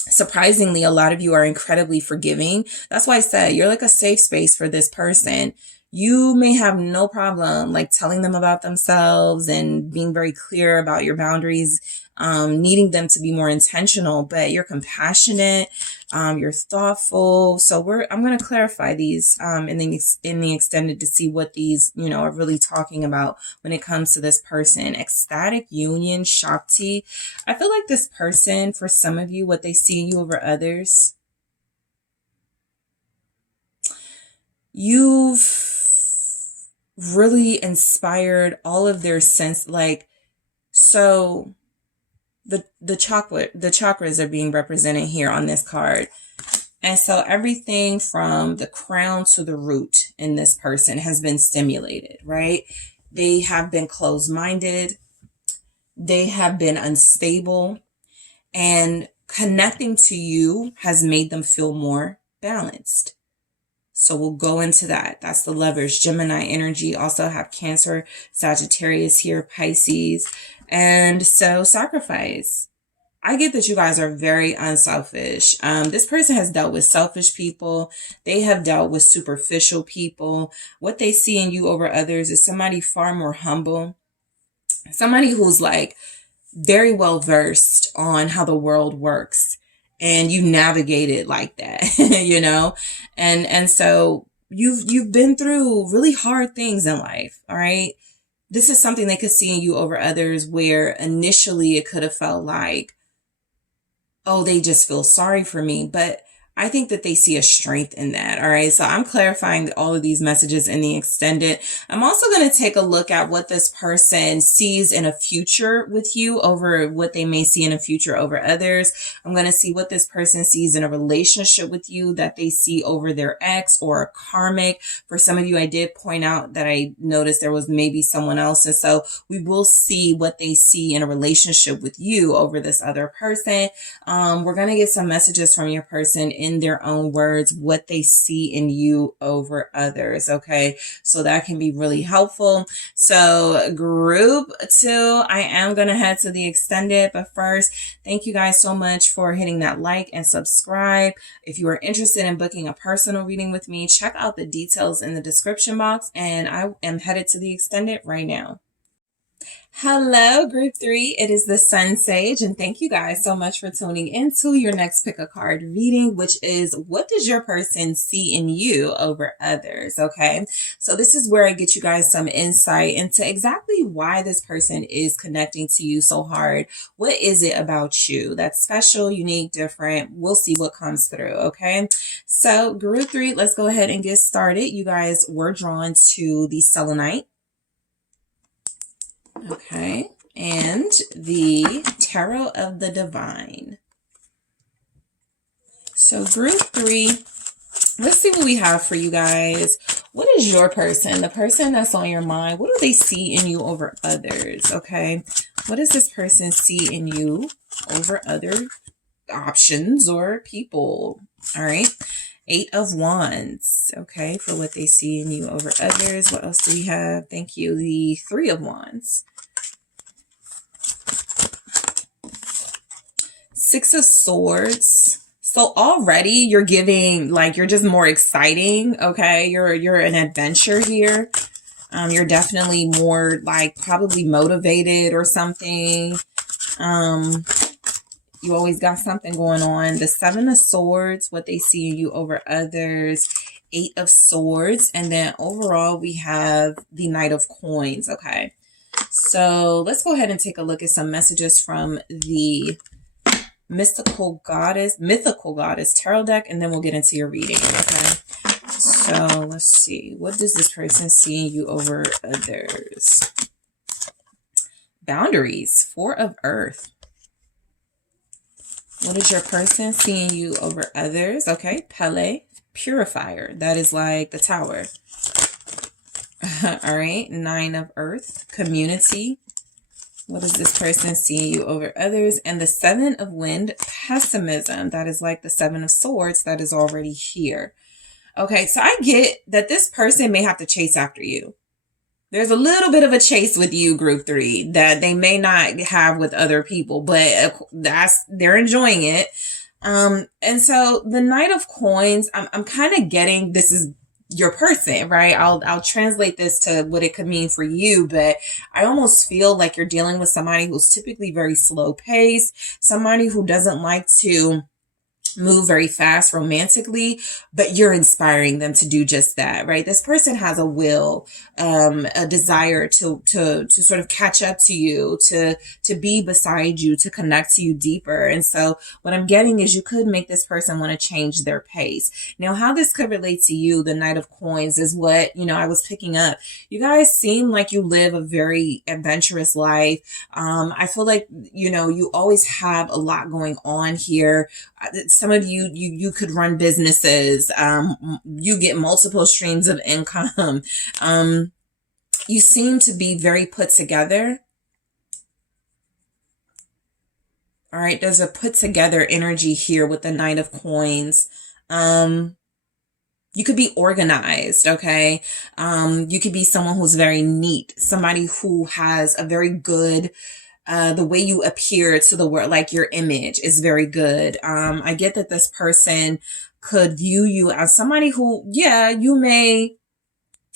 Surprisingly, a lot of you are incredibly forgiving. That's why I said you're like a safe space for this person. You may have no problem like telling them about themselves and being very clear about your boundaries, needing them to be more intentional, but you're compassionate, you're thoughtful. So I'm going to clarify these in the extended to see what these, are really talking about when it comes to this person. Ecstatic union, Shakti. I feel like this person, for some of you, what they see in you over others, you've really inspired all of their sense, like, so the chakras are being represented here on this card. And so everything from the crown to the root in this person has been stimulated, right? They have been closed-minded. They have been unstable, and connecting to you has made them feel more balanced. So we'll go into that. That's the Lovers, Gemini energy. Also have Cancer, Sagittarius here, Pisces. And so sacrifice. I get that you guys are very unselfish. This person has dealt with selfish people. They have dealt with superficial people. What they see in you over others is somebody far more humble. Somebody who's like very well versed on how the world works. And you navigate it like that, you know? And so you've been through really hard things in life, all right? This is something they could see in you over others, where initially it could have felt like, oh, they just feel sorry for me. But I think that they see a strength in that. All right. So I'm clarifying all of these messages in the extended. I'm also going to take a look at what this person sees in a future with you over what they may see in a future over others. I'm going to see what this person sees in a relationship with you that they see over their ex or a karmic. For some of you, I did point out that I noticed there was maybe someone else. And so we will see what they see in a relationship with you over this other person. We're going to get some messages from your person in their own words, what they see in you over others. Okay. So that can be really helpful. So group 2, I am going to head to the extended, but first, thank you guys so much for hitting that like and subscribe. If you are interested in booking a personal reading with me, check out the details in the description box, and I am headed to the extended right now. Hello, group 3. It is the SunSage, and thank you guys so much for tuning into your next pick a card reading, which is what does your person see in you over others? Okay, so this is where I get you guys some insight into exactly why this person is connecting to you so hard. What is it about you that's special, unique, different? We'll see what comes through. Okay, so group 3, let's go ahead and get started. You guys were drawn to the selenite. Okay, and the Tarot of the Divine. So group 3, let's see what we have for you guys. What is your person, the person that's on your mind? What do they see in you over others? Okay, what does this person see in you over other options or people? All right. 8 of Wands, okay, for what they see in you over others. What else do we have? Thank you. The 3 of Wands. 6 of Swords. So already you're giving, like, you're just more exciting, okay? You're an adventure here. You're definitely more, like, probably motivated or something. You always got something going on. The 7 of Swords, what they see in you over others. 8 of Swords. And then overall, we have the Knight of Coins. Okay. So let's go ahead and take a look at some messages from the Mythical Goddess Tarot deck. And then we'll get into your reading. Okay. So let's see. What does this person see in you over others? Boundaries. 4 of Earth. What is your person seeing you over others? Okay, Pele, Purifier. That is like the Tower. All right, 9 of Earth, Community. What is this person seeing you over others? And the 7 of Wind, Pessimism. That is like the 7 of Swords that is already here. Okay, so I get that this person may have to chase after you. There's a little bit of a chase with you, group 3, that they may not have with other people, but they're enjoying it. And so the Knight of Coins, I'm kind of getting this is your person, right? I'll translate this to what it could mean for you, but I almost feel like you're dealing with somebody who's typically very slow paced, somebody who doesn't like to move very fast romantically, but you're inspiring them to do just that, right? This person has a will, a desire to sort of catch up to you, to be beside you, to connect to you deeper. And so what I'm getting is you could make this person want to change their pace. Now, how this could relate to you, the Knight of Coins, is what, I was picking up. You guys seem like you live a very adventurous life. I feel like, you always have a lot going on here. Some of you could run businesses. You get multiple streams of income. You seem to be very put together. All right, there's a put together energy here with the Knight of Coins. You could be organized, okay? You could be someone who's very neat, somebody who has a very good, the way you appear to the world, like your image is very good. I get that this person could view you as somebody who, yeah, you may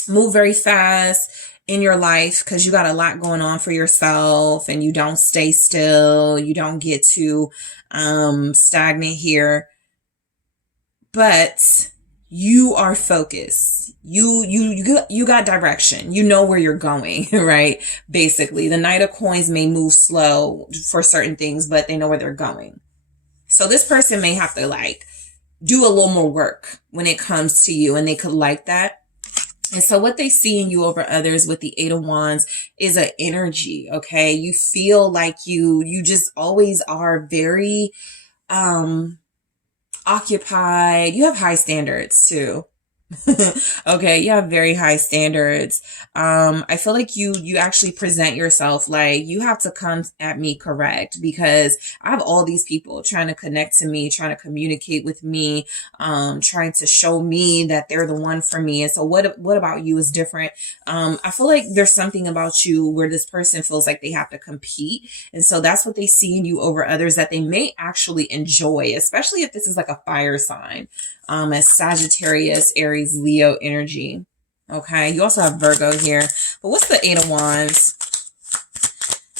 move very fast in your life because you got a lot going on for yourself and you don't stay still. You don't get too stagnant here. But you are focused. You got direction. You know where you're going, right? Basically, the Knight of Coins may move slow for certain things, but they know where they're going. So this person may have to like do a little more work when it comes to you, and they could like that. And so what they see in you over others with the Eight of Wands is an energy, okay? You feel like you just always are very occupied. You have high standards too. Okay, you have very high standards. I feel like you actually present yourself like you have to come at me correct, because I have all these people trying to connect to me, trying to communicate with me, trying to show me that they're the one for me. And so what about you is different? I feel like there's something about you where this person feels like they have to compete. And so that's what they see in you over others that they may actually enjoy, especially if this is like a fire sign. As Sagittarius, Aries, Leo energy. Okay, you also have Virgo here. But what's the Eight of Wands?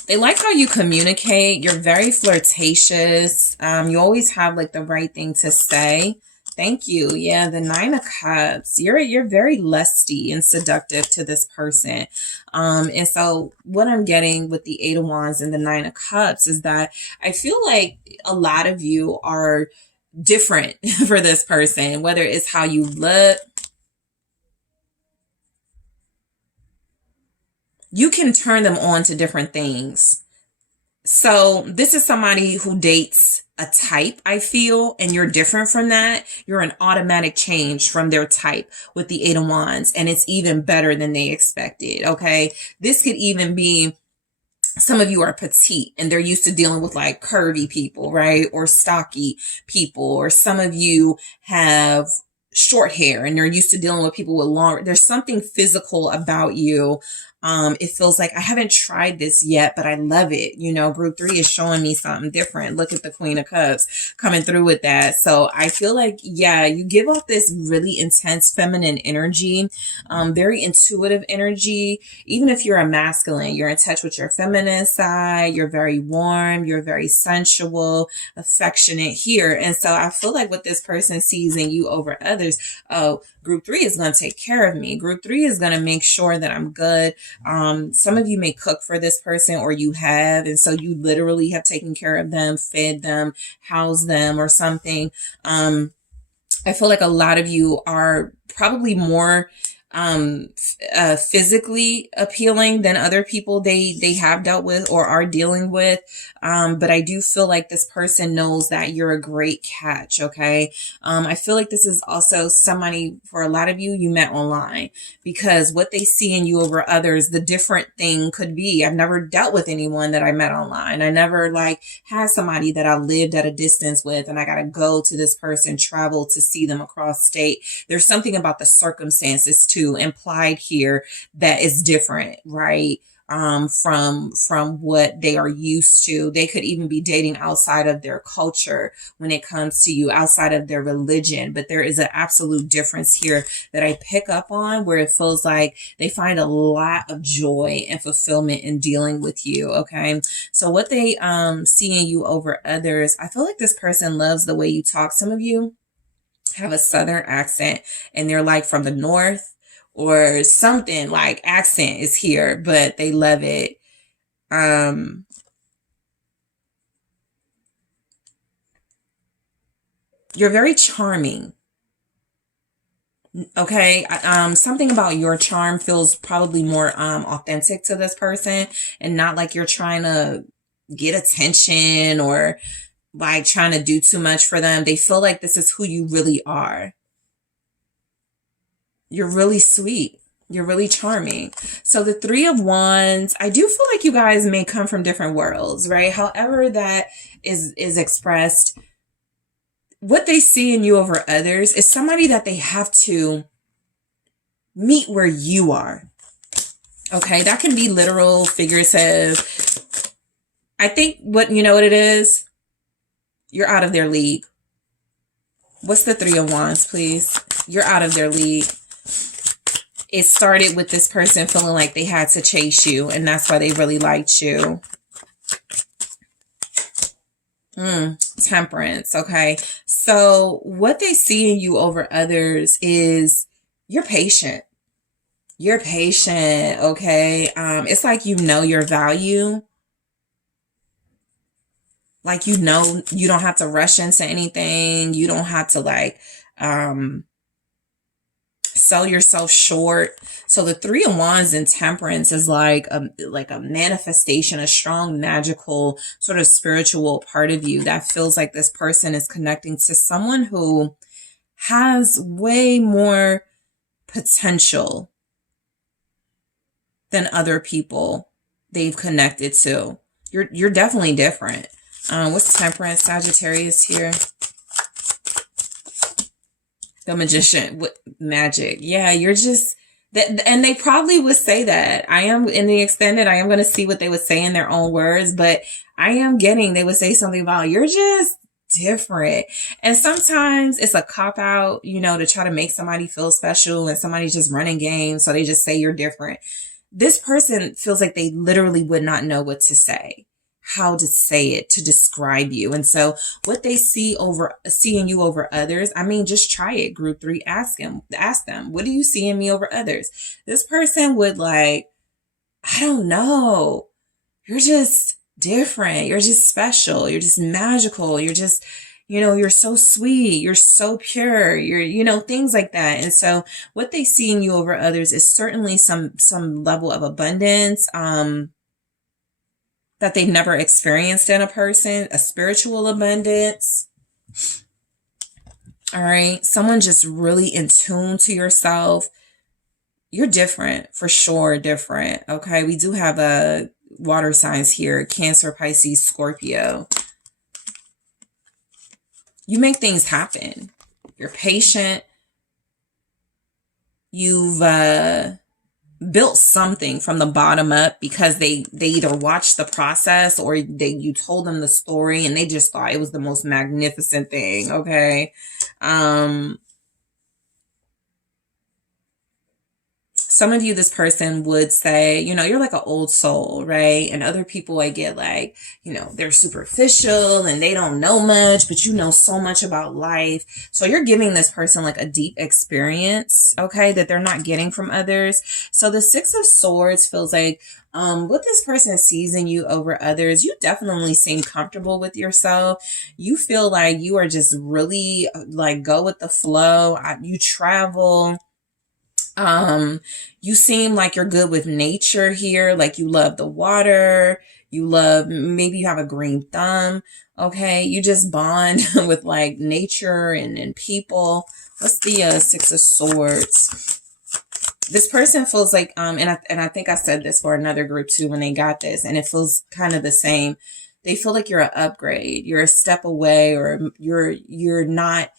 They like how you communicate. You're very flirtatious. You always have like the right thing to say. Thank you. Yeah, the Nine of Cups. You're very lusty and seductive to this person. And so what I'm getting with the Eight of Wands and the Nine of Cups is that I feel like a lot of you are different for this person, whether it's how you look. You can turn them on to different things. So this is somebody who dates a type, I feel, and you're different from that. You're an automatic change from their type with the Eight of Wands, and it's even better than they expected, okay? This could even be some of you are petite and they're used to dealing with like curvy people, right? Or stocky people. Or some of you have short hair and they're used to dealing with people with long. There's something physical about you. It feels like I haven't tried this yet, but I love it. You know, group 3 is showing me something different. Look at the Queen of Cups coming through with that. So I feel like, yeah, you give off this really intense feminine energy, very intuitive energy. Even if you're a masculine, you're in touch with your feminine side. You're very warm. You're very sensual, affectionate here. And so I feel like what this person sees in you over others, oh, group 3 is going to take care of me. Group 3 is going to make sure that I'm good. Some of you may cook for this person, or you have, and so you literally have taken care of them, fed them, housed them, or something. I feel like a lot of you are probably more physically appealing than other people they have dealt with or are dealing with. But I do feel like this person knows that you're a great catch. Okay. I feel like this is also somebody, for a lot of you, you met online, because what they see in you over others, the different thing could be, I've never dealt with anyone that I met online. I never like had somebody that I lived at a distance with and I got to go to this person, travel to see them across state. There's something about the circumstances too implied here that is different, right? From what they are used to. They could even be dating outside of their culture when it comes to you, outside of their religion. But there is an absolute difference here that I pick up on, where it feels like they find a lot of joy and fulfillment in dealing with you. Okay. So what they see in you over others, I feel like this person loves the way you talk. Some of you have a southern accent and they're like from the north, or something like accent is here, but they love it. You're very charming. Okay. Something about your charm feels probably more authentic to this person, and not like you're trying to get attention or like trying to do too much for them. They feel like this is who you really are. You're really sweet. You're really charming. So the Three of Wands, I do feel like you guys may come from different worlds, right? However that is expressed, what they see in you over others is somebody that they have to meet where you are. Okay, that can be literal, figurative. I think you know what it is? You're out of their league. What's the Three of Wands, please? You're out of their league. It started with this person feeling like they had to chase you, and that's why they really liked you. Temperance, okay? So what they see in you over others is you're patient. You're patient, okay? It's like you know your value. Like, you know, you don't have to rush into anything. You don't have to sell yourself short. So the Three of Wands in Temperance is like a manifestation, a strong, magical, sort of spiritual part of you that feels like this person is connecting to someone who has way more potential than other people they've connected to. You're definitely different. What's Temperance, Sagittarius here? The Magician with magic. Yeah, you're just that, and they probably would say that. I am in the extended. I am going to see what they would say in their own words, but I am getting they would say something about you're just different. And sometimes it's a cop out, you know, to try to make somebody feel special, and somebody's just running game, so they just say you're different. This person feels like they literally would not know what to say, how to say it, to describe you. And so what they seeing you over others, I mean, just try it. Group 3, ask them, what do you see in me over others? This person would I don't know. You're just different. You're just special. You're just magical. You're just, you're so sweet. You're so pure. You're, things like that. And so what they see in you over others is certainly some level of abundance, that they've never experienced in a person, a spiritual abundance. All right. Someone just really in tune to yourself. You're different, for sure. Different. Okay. We do have a water signs here: Cancer, Pisces, Scorpio. You make things happen. You're patient. You've, built something from the bottom up because they either watched the process or you told them the story and they just thought it was the most magnificent thing. Okay. Some of you, this person would say, you're like an old soul, right? And other people I get they're superficial and they don't know much, but you know so much about life. So you're giving this person like a deep experience, okay, that they're not getting from others. So the Six of Swords feels like what this person sees in you over others, you definitely seem comfortable with yourself. You feel like you are just really go with the flow. You travel. You seem like you're good with nature here. Like you love the water. Maybe you have a green thumb. Okay. You just bond with nature and people. What's the Six of Swords? This person feels like, and I think I said this for another group too when they got this, and it feels kind of the same. They feel like you're an upgrade. You're a step away, or you're not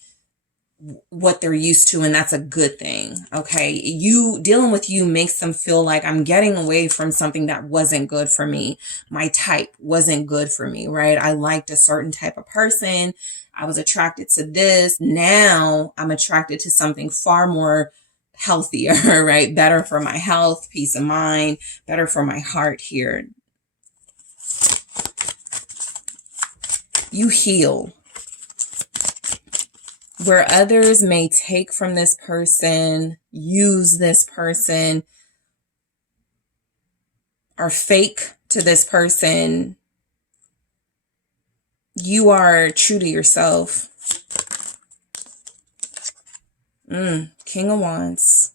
what they're used to, and that's a good thing. Okay, dealing with you makes them feel like I'm getting away from something that wasn't good for me. My type wasn't good for me, right? I liked a certain type of person. I was attracted to this. Now I'm attracted to something far more healthier, right? Better for my health, peace of mind, better for my heart here. You heal. Where others may take from this person, use this person, or fake to this person, you are true to yourself. King of Wands.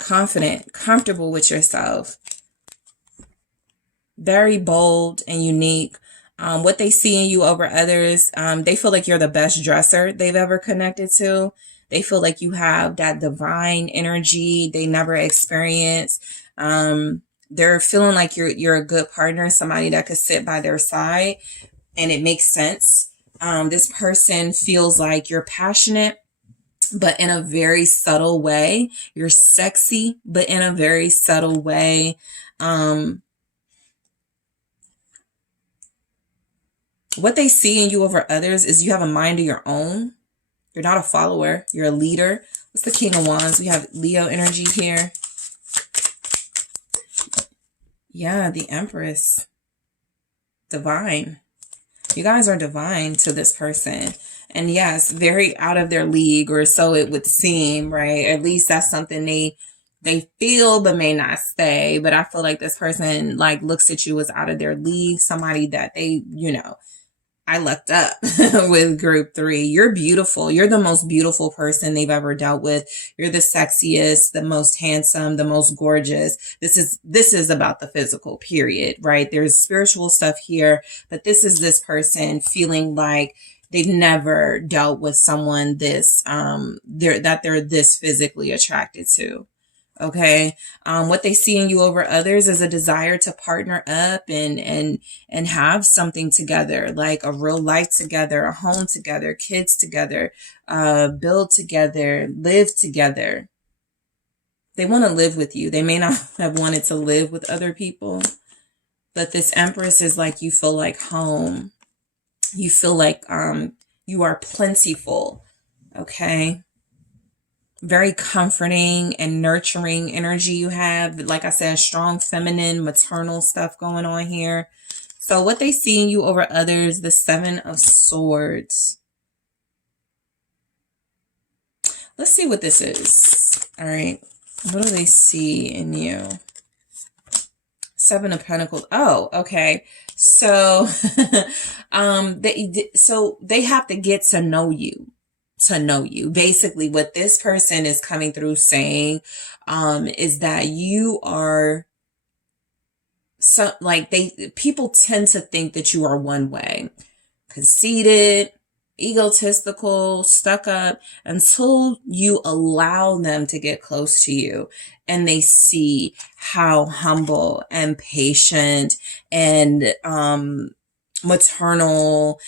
Confident, comfortable with yourself. Very bold and unique. What they see in you over others, they feel like you're the best dresser they've ever connected to. They feel like you have that divine energy they never experience. They're feeling like you're a good partner, somebody that could sit by their side, and it makes sense. This person feels like you're passionate, but in a very subtle way. You're sexy, but in a very subtle way. What they see in you over others is you have a mind of your own. You're not a follower. You're a leader. What's the King of Wands? We have Leo energy here. Yeah, the Empress. Divine. You guys are divine to this person. And yes, very out of their league, or so it would seem, right? At least that's something they feel but may not say. But I feel like this person like looks at you as out of their league, somebody that they, I lucked up with group 3. You're beautiful. You're the most beautiful person they've ever dealt with. You're the sexiest, the most handsome, the most gorgeous. This is about the physical, period, right? There's spiritual stuff here, but this is this person feeling like they've never dealt with someone this, they're this physically attracted to. Okay. What they see in you over others is a desire to partner up and have something together, like a real life together, a home together, kids together, build together, live together. They want to live with you. They may not have wanted to live with other people, but this Empress is like, you feel like home. You feel like, you are plentiful. Okay. Very comforting and nurturing energy you have. Like I said, strong feminine, maternal stuff going on here. So what they see in you over others, the 7 of Swords. Let's see what this is. All right. What do they see in you? 7 of Pentacles. Oh, okay. So, they have to get to know you. Basically, what this person is coming through saying is that you are people tend to think that you are one way, conceited, egotistical, stuck up, until you allow them to get close to you and they see how humble and patient and maternal,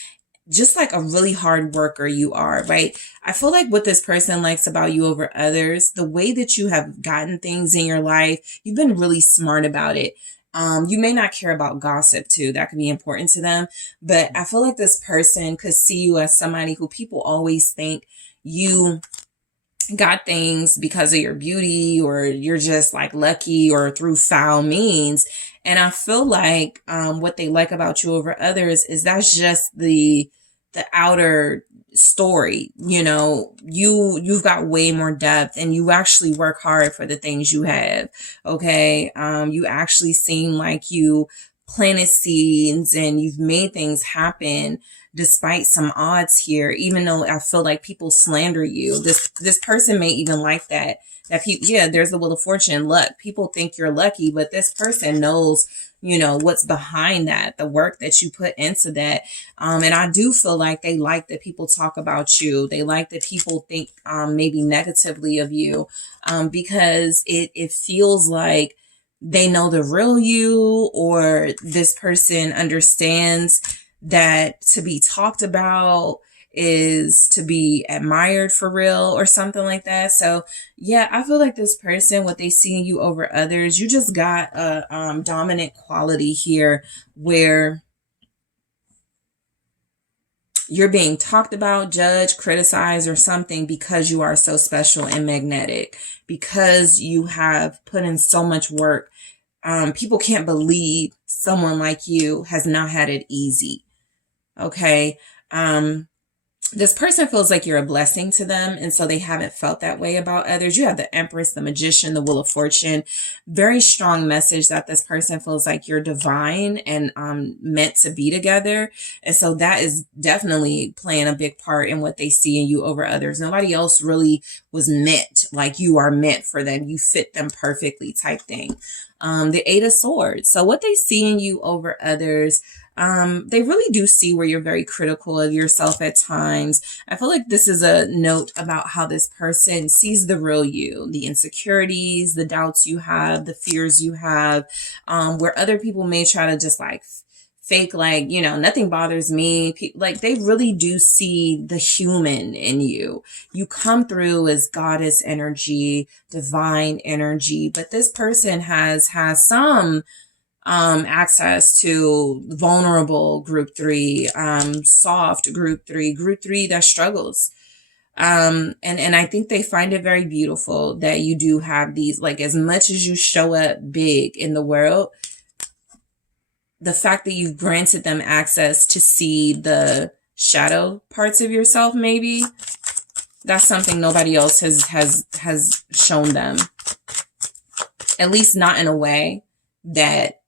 just like a really hard worker you are, right? I feel like what this person likes about you over others, the way that you have gotten things in your life, you've been really smart about it. You may not care about gossip too. That could be important to them. But I feel like this person could see you as somebody who people always think you got things because of your beauty, or you're just like lucky, or through foul means. And I feel like what they like about you over others is that's just the outer story. You've got way more depth, and you actually work hard for the things you have. Okay. You actually seem like you planted seeds and you've made things happen despite some odds here, even though I feel like people slander you. This person may even like that people, yeah, there's the Wheel of Fortune, luck. People think you're lucky, but this person knows, what's behind that, the work that you put into that. And I do feel like they like that people talk about you. They like that people think maybe negatively of you, because it feels like they know the real you, or this person understands that to be talked about is to be admired for real, or something like that. So yeah, I feel like this person, what they see in you over others, you just got a dominant quality here where you're being talked about, judged, criticized, or something because you are so special and magnetic, because you have put in so much work. People can't believe someone like you has not had it easy. Okay. This person feels like you're a blessing to them, and so they haven't felt that way about others. You have the Empress, the Magician, the Wheel of Fortune. Very strong message that this person feels like you're divine and meant to be together. And so that is definitely playing a big part in what they see in you over others. Nobody else really was meant like you are meant for them. You fit them perfectly type thing. the Eight of Swords. So what they see in you over others, they really do see where you're very critical of yourself at times. I feel like this is a note about how this person sees the real you, the insecurities, the doubts you have, the fears you have, where other people may try to just like fake, like, you know, nothing bothers me. Like, they really do see the human in you. You come through as goddess energy, divine energy, but this person has some access to vulnerable group 3, soft group 3 that struggles. And I think they find it very beautiful that you do have these, like, as much as you show up big in the world, the fact that you've granted them access to see the shadow parts of yourself, maybe that's something nobody else has shown them, at least not in a way that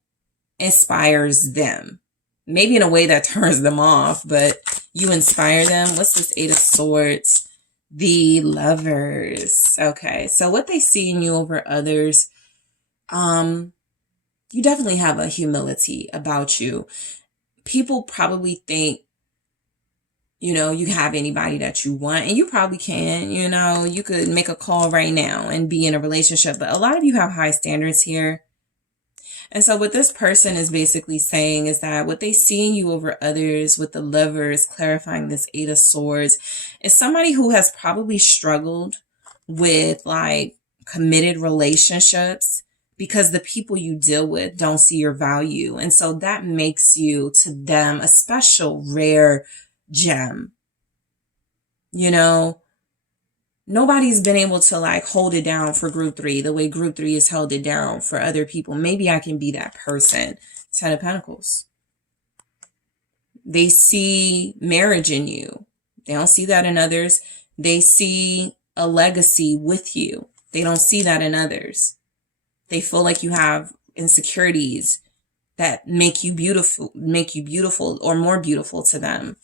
inspires them. Maybe in a way that turns them off, but you inspire them. What's this Eight of Swords? The Lovers. Okay, so what they see in you over others, you definitely have a humility about you. People probably think, you know, you have anybody that you want, and you probably can. You know, you could make a call right now and be in a relationship, but a lot of you have high standards here. And so what this person is basically saying is that what they see in you over others with the Lovers, clarifying this Eight of Swords, is somebody who has probably struggled with like committed relationships because the people you deal with don't see your value. And so that makes you to them a special, rare gem. You know, nobody's been able to like hold it down for group 3 the way group 3 has held it down for other people. Maybe I can be that person. Ten of Pentacles. They see marriage in you. They don't see that in others. They see a legacy with you. They don't see that in others. They feel like you have insecurities that make you beautiful or more beautiful to them.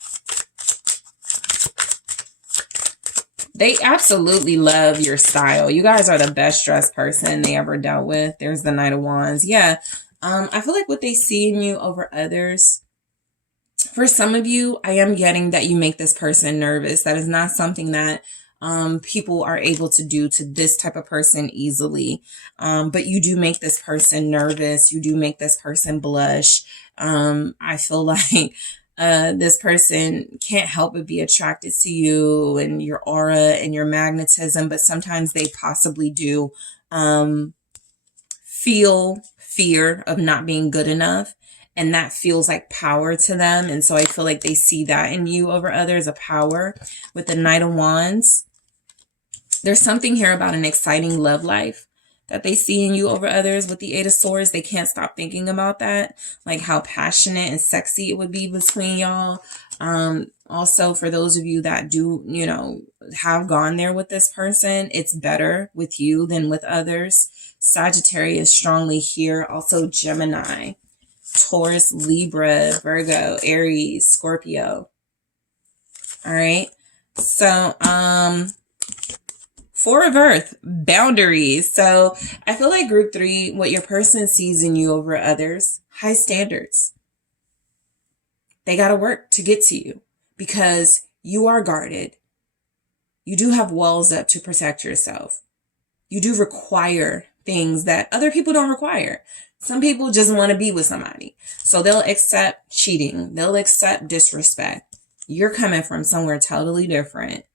They absolutely love your style. You guys are the best dressed person they ever dealt with. There's the Knight of Wands. Yeah. I feel like what they see in you over others, for some of you, I am getting that you make this person nervous. That is not something that people are able to do to this type of person easily. But you do make this person nervous. You do make this person blush. I feel like this person can't help but be attracted to you and your aura and your magnetism, but sometimes they possibly do feel fear of not being good enough, and that feels like power to them. And so I feel like they see that in you over others, a power. With the Knight of Wands, there's something here about an exciting love life that they see in you over others. With the Eight of Swords, they can't stop thinking about that, like how passionate and sexy it would be between y'all. Also, for those of you that do, you know, have gone there with this person, it's better with you than with others. Sagittarius strongly here. Also Gemini, Taurus, Libra, Virgo, Aries, Scorpio. All right. So, Four of Earth, boundaries. So I feel like group 3, what your person sees in you over others, high standards. They got to work to get to you because you are guarded. You do have walls up to protect yourself. You do require things that other people don't require. Some people just want to be with somebody. So they'll accept cheating. They'll accept disrespect. You're coming from somewhere totally different.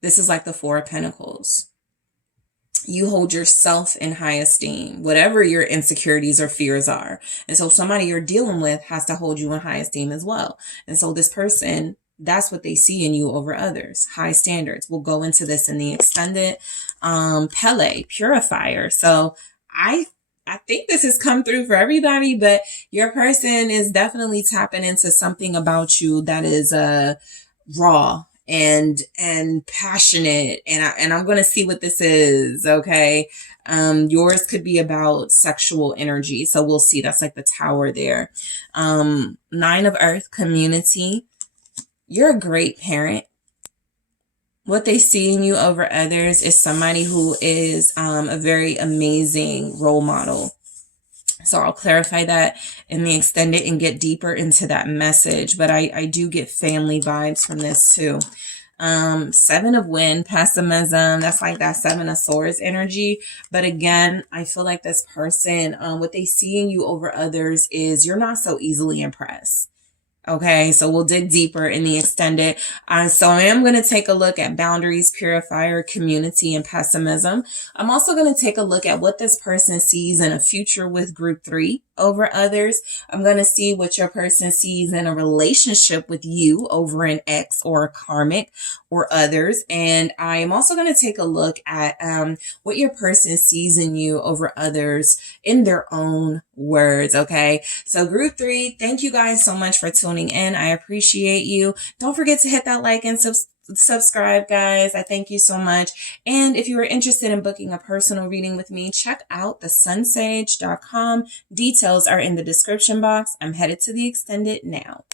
This is like the Four of Pentacles. You hold yourself in high esteem, whatever your insecurities or fears are. And so somebody you're dealing with has to hold you in high esteem as well. And so this person, that's what they see in you over others. High standards. We'll go into this in the extended. Pele, purifier. So I think this has come through for everybody, but your person is definitely tapping into something about you that is raw and passionate, and I'm going to see what this is. Okay. Yours could be about sexual energy. So we'll see. That's like the Tower there. Nine of Earth, community. You're a great parent. What they see in you over others is somebody who is a very amazing role model So I'll clarify that in the extended and get deeper into that message. But I do get family vibes from this too. Seven of Wind, pessimism. That's like that Seven of Swords energy. But again, I feel like this person, what they see in you over others is you're not so easily impressed. Okay, so we'll dig deeper in the extended. So I am going to take a look at boundaries, purifier, community, and pessimism. I'm also going to take a look at what this person sees in a future with group 3 over others. I'm going to see what your person sees in a relationship with you over an ex or a karmic or others. And I am also going to take a look at what your person sees in you over others in their own words. Okay, so group 3, thank you guys so much for tuning in. I appreciate you. Don't forget to hit that like and subscribe, guys. I thank you so much. And if you are interested in booking a personal reading with me, check out TheSunSage.com. Details are in the description box. I'm headed to the extended now.